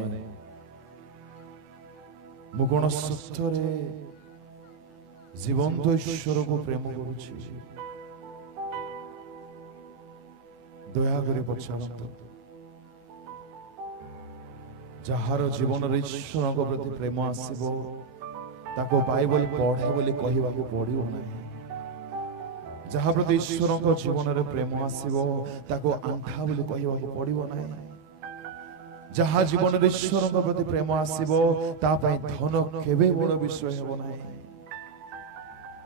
ମୁଁ କଣ ସତ୍ୟରେ ଜୀବନ୍ତ ଈଶ୍ୱରକୁ ପ୍ରେମ କରୁଛି? ଦୟାକରି ପଚାରନ୍ତୁ। ଯାହାର ଜୀବନରେ ଈଶ୍ୱରଙ୍କ ପ୍ରତି ପ୍ରେମ ଆସିବ, ତାକୁ ବାଇବଲ ପଢେ ବୋଲି କହିବାକୁ ପଡିବ ନାହିଁ। ଯାହା ପ୍ରତି ଈଶ୍ୱରଙ୍କ ଜୀବନରେ ପ୍ରେମ ଆସିବ, ତାକୁ ଆଣ୍ଠା ବୋଲି କହିବାକୁ ପଡିବ ନାହିଁ। ଯାହା ଜୀବନରେ ଈଶ୍ୱରଙ୍କ ପ୍ରତି ପ୍ରେମ ଆସିବ, ତା ପାଇଁ ଧନ କେବେ ବଡ଼ ବିଷୟ ହେବ ନାହିଁ।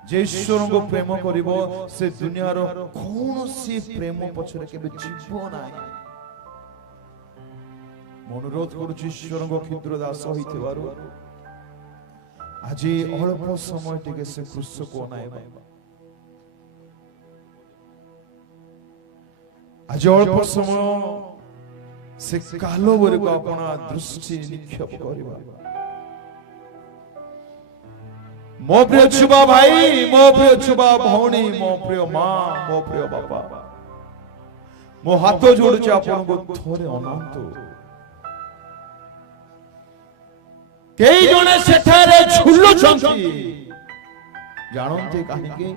ଯେ ଈଶ୍ୱରଙ୍କୁ ପ୍ରେମ କରିବ, ସେ ଦୁନିଆର କୌଣସି ପ୍ରେମ ପଛରେ କେବେ ଯିବ ନାହିଁ। ମୁଁ ଅନୁରୋଧ କରୁଛି ଈଶ୍ୱରଙ୍କ କ୍ଷୁଦ୍ର ଦାସ ହୋଇଥିବାରୁ ଆଜି ଅଳ୍ପ ସମୟ ଟିକେ ସେ କୃଷକୁ ଅନାଇବା। ଆଜି ଅଳ୍ପ ସମୟ ସେ କାଲବରିକୁ ଆପଣ ଦୃଷ୍ଟି ନିକ୍ଷେପ କରିବା। ମୋ ପ୍ରିୟ ଯୁବା ଭାଇ, ମୋ ପ୍ରିୟ ଯୁବା ଭଉଣୀ, ମୋ ପ୍ରିୟ ମା, ମୋ ପ୍ରିୟ ବାପା, ମୋ ହାତ ଯୋଡୁଛି ଆପଣଙ୍କୁ ଥରେ ଅନାନ୍ତୁ। କେଇ ଜଣେ ସେଠାରେ ଝୁଲୁଛନ୍ତି, ଜାଣନ୍ତି କାହିଁକି?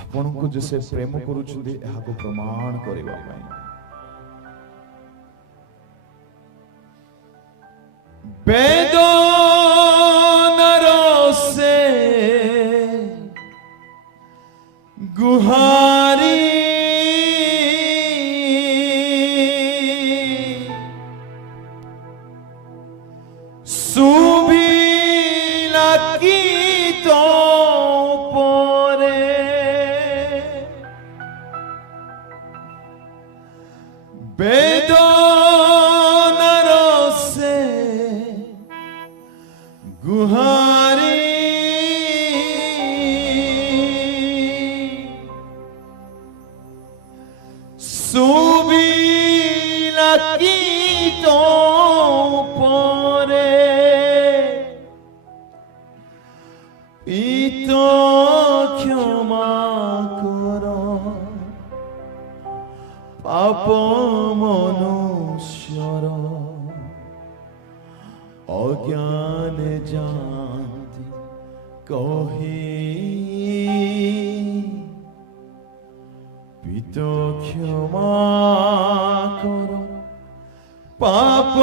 ଆପଣଙ୍କୁ ଯେ ସେ ପ୍ରେମ କରୁଛନ୍ତି ଏହାକୁ ପ୍ରମାଣ କରିବା ପାଇଁ। ବେଦନାର ସେ ଗୁହାରି ସୁଭିଲା ଗୀତ ପରେ ବେଦନାର ସେ গুহারি সুবিলা গীত পরে পিত ক্ষমা কর পাপ মনুষ্যর অজ্ঞানে জানতি কহি পিত ক্ষমা কর পাপ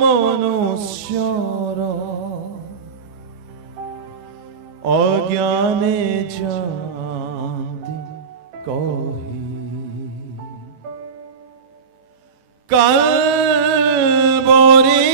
মনুষ্যর অজ্ঞানে জানতি কহি কালবরি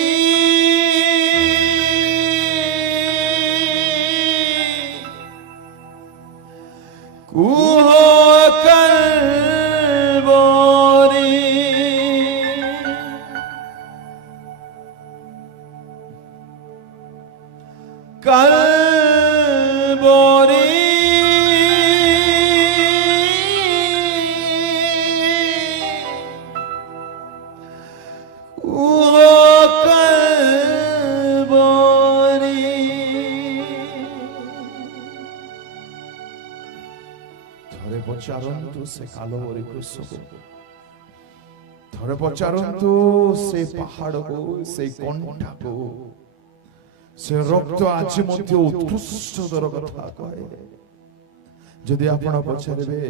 ପଚାରନ୍ତୁ ସେ କାଲବରୀ କୃଷକୁ, ଥରେ ପଚାରନ୍ତୁ ସେ ପାହାଡକୁ, ସେ କଣ୍ଟାକୁ, ସେ ରକ୍ତ ଆଜି ମଧ୍ୟ ଉତ୍କୃଷ୍ଟତର କଥା କହେ। ଯଦି ଆପଣ ପଚାରିବେ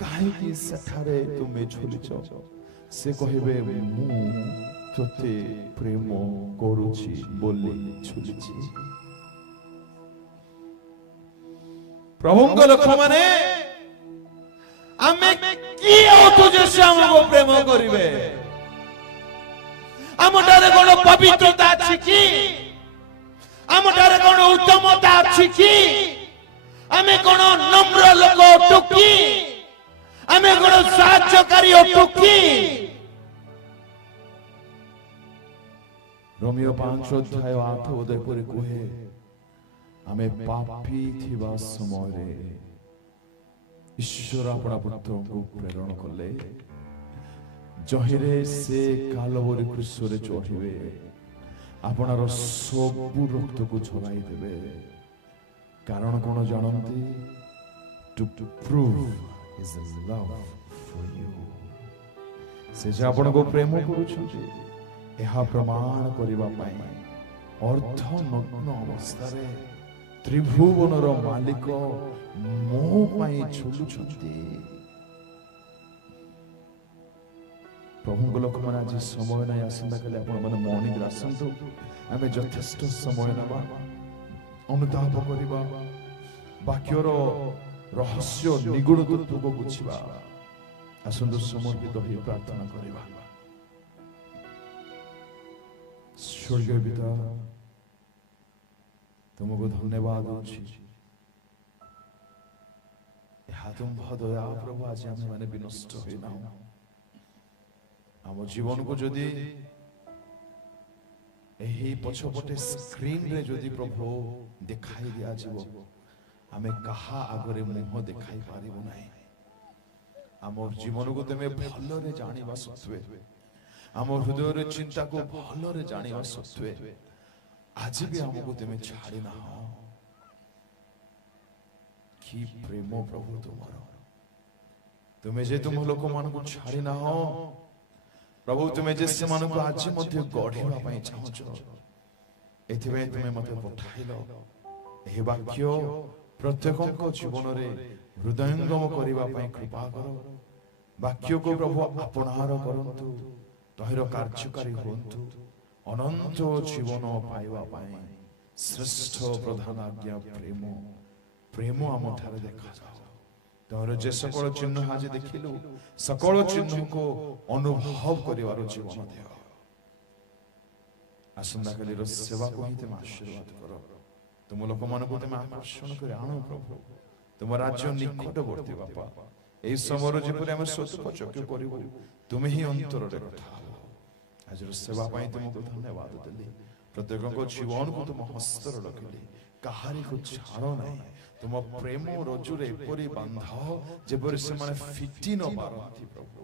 କାହିଁକି ସେଠାରେ ତୁମେ ଝୁଲିଛ, ସେ କହିବେ ମୁଁ ତୋତେ ପ୍ରେମ କରୁଛି ବୋଲି ଝୁଲିଛି। ପ୍ରଭୁଙ୍କ ଲୋକମାନେ, ଆମେ କିଏ ଅଥଚ ସେ ଆମକୁ ପ୍ରେମ କରିବେ? ଆମଠାରେ କଣ ପବିତ୍ରତା ଅଛି କି? ଆମଠାରେ କଣ ଉତ୍ତମତା ଅଛି କି? ଆମେ କଣ ନମ୍ର ଲୋକ ଅଟୁ କି? ଆମେ କଣ ସାହାଯ୍ୟକାରୀ ଅଟୁ କି? ରୋମିଓ 5 ଅଧ୍ୟାୟ 8 ପଦରେ କୁହେ, ଆମେ ପାପୀ ଥିବା ସମୟରେ ଈଶ୍ୱର ଆପଣା ପୁତ୍ରଙ୍କୁ ପ୍ରେରଣ କଲେ, ଯହିଁରେ ସେ କାଲବରୀ କ୍ରୁଶରେ ଚଢ଼ିବେ, ଆପଣାର ସବୁ ରକ୍ତକୁ ଝରାଇ ଦେବେ। କାରଣ କଣ ଜାଣନ୍ତି? To prove his love for you. ସେ ଯେ ଆପଣଙ୍କୁ ପ୍ରେମ କରୁଛନ୍ତି ଏହା ପ୍ରମାଣ କରିବା ପାଇଁ ଅର୍ଦ୍ଧନଗ୍ନ ଅବସ୍ଥାରେ ତ୍ରିଭୁବନର ମାଲିକ ମୋ ପାଇଁ ଝୁଲୁଛନ୍ତି। ପ୍ରଭୁଙ୍କ ଲୋକମାନେ ଆଜି ସମୟ ନାହିଁ, ଆସନ୍ତାକାଲି ଆପଣମାନେ ମର୍ଣ୍ଣିଂରେ ଆସନ୍ତୁ, ଆମେ ଯଥେଷ୍ଟ ସମୟ ନେବା, ଅନୁତାପ କରିବା, ବାକ୍ୟର ରହସ୍ୟ ନିଗୁଡ ତତ୍ତ୍ୱକୁ ବୁଝିବା। ଆସନ୍ତୁ ସମର୍ପିତ ହୋଇ ପ୍ରାର୍ଥନା କରିବା। ସ୍ୱର୍ଗୀୟ ପିତା, ତୁମକୁ ଧନ୍ୟବାଦ ଅଛି। ଏହା ତୁମ ଦୟା ପ୍ରଭୁ, ଆଜି ଆମେ ମାନେ ବିନଷ୍ଟ ହୋଇନାହୁଁ। ଆମ ଜୀବନକୁ ଯଦି ଏହି ପଛପଟେ ସ୍କ୍ରିନରେ ଯଦି ପ୍ରଭୁ ଦେଖାଇ ଦିଆଯିବ, ଆମେ କାହା ଆଗରେ ମୁହଁ ଦେଖାଇ ପାରିବୁ ନାହିଁ। ଆମ ଜୀବନକୁ ତୁମେ ଭଲରେ ଜାଣିବା ସତ୍ତ୍ୱେ, ଆମ ହୃଦୟରେ ଚିନ୍ତାକୁ ଭଲରେ ଜାଣିବା ସତ୍ତ୍ୱେ ଆଜି ବି ଆମକୁ ତୁମେ ଛାଡ଼ି ନାହଁ। କି ପ୍ରେମ ପ୍ରଭୁ ତୁମର! ତୁମେ ଯେ ତୁମ ଲୋକମାନଙ୍କୁ ଛାଡ଼ି ନାହଁ ପ୍ରଭୁ, ତୁମେ ଯେ ସେମାନଙ୍କୁ ଆଜି ମଧ୍ୟ ଗଢ଼ିବା ପାଇଁ ଚାହୁଁଛ, ଏଥିପାଇଁ ତୁମେ ମୋତେ ପଠାଇଲ। ଏହି ବାକ୍ୟ ପ୍ରତ୍ୟେକଙ୍କ ଜୀବନରେ ହୃଦୟଙ୍ଗମ କରିବା ପାଇଁ କୃପା କର। ବାକ୍ୟକୁ ପ୍ରଭୁ ଆପଣାର କରନ୍ତୁ, ତହିଁର କାର୍ଯ୍ୟକାରୀ ହୁଅନ୍ତୁ। ଅନନ୍ତ ଜୀବନ ପାଇବା ପାଇଁ ଶ୍ରେଷ୍ଠ ପ୍ରଧାନ ଆଜ୍ଞା ପ୍ରେମ ଆମଠାରେ ଦେଖାଯାଉ। ତୋର ଯେ ସକଳ ଚିହ୍ନ ଆଜି ଦେଖିଲୁ, ସକଳ ଚିହ୍ନକୁ ଅନୁଭବ କରିବାର ଜୀବନ ଦିଅ। ଆସନ୍ତାକାଲିର ସେବାକୁ ହିଁ ତୁମେ ଆଶୀର୍ବାଦ କର। ତୁମ ଲୋକମାନଙ୍କୁ ତୁମେ ଆକର୍ଷଣ କରି ଆଣ ପ୍ରଭୁ। ତୁମ ରାଜ୍ୟ ନିକଟବର୍ତ୍ତୀ ବାପା, ଏହି ସମୟରେ ଯେପରି ଆମେ ସଦୁପଯୋଗ କରିବୁ, ତୁମେ ହିଁ ଅନ୍ତରରେ କଥା ହେବ। ଆଜିର ସେବା ପାଇଁ ତୁମକୁ ଧନ୍ୟବାଦ ଦେଲି। ପ୍ରତ୍ୟେକଙ୍କ ଜୀବନକୁ ତୁମ ହସ୍ତରେ ରଖିଲି, କାହାରିକୁ ଛାଡ଼ ନାହିଁ। ତୁମ ପ୍ରେମ ରଜୁରେ ଏପରି ବାନ୍ଧ ଯେପରି ସେମାନେ ଫିଟି ନ ପାରନ୍ତି ପ୍ରଭୁ,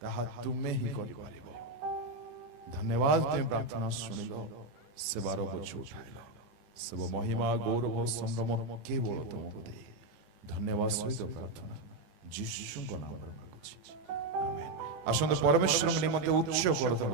ତାହା ତୁମେ ହିଁ କରିପାରିବ। ଧନ୍ୟବାଦ, ତୁମେ ପ୍ରାର୍ଥନା ଶୁଣିଲ, ସେବାର ବୋଝ ଉଠାଇଲ। ସବୁ ମହିମା ଗୌରବ ସମ୍ଭ୍ରମ କେବଳ ତୁମକୁ ଦେଇ ଧନ୍ୟବାଦ ସହିତ ପ୍ରାର୍ଥନା ଯୀଶୁଙ୍କ ନାମରେ ମାଗୁଛି, ଆମେନ୍। ଆସନ୍ତୁ ପରମେଶ୍ୱରଙ୍କ ନିମନ୍ତେ ଉଚ୍ଚ କରଦବ।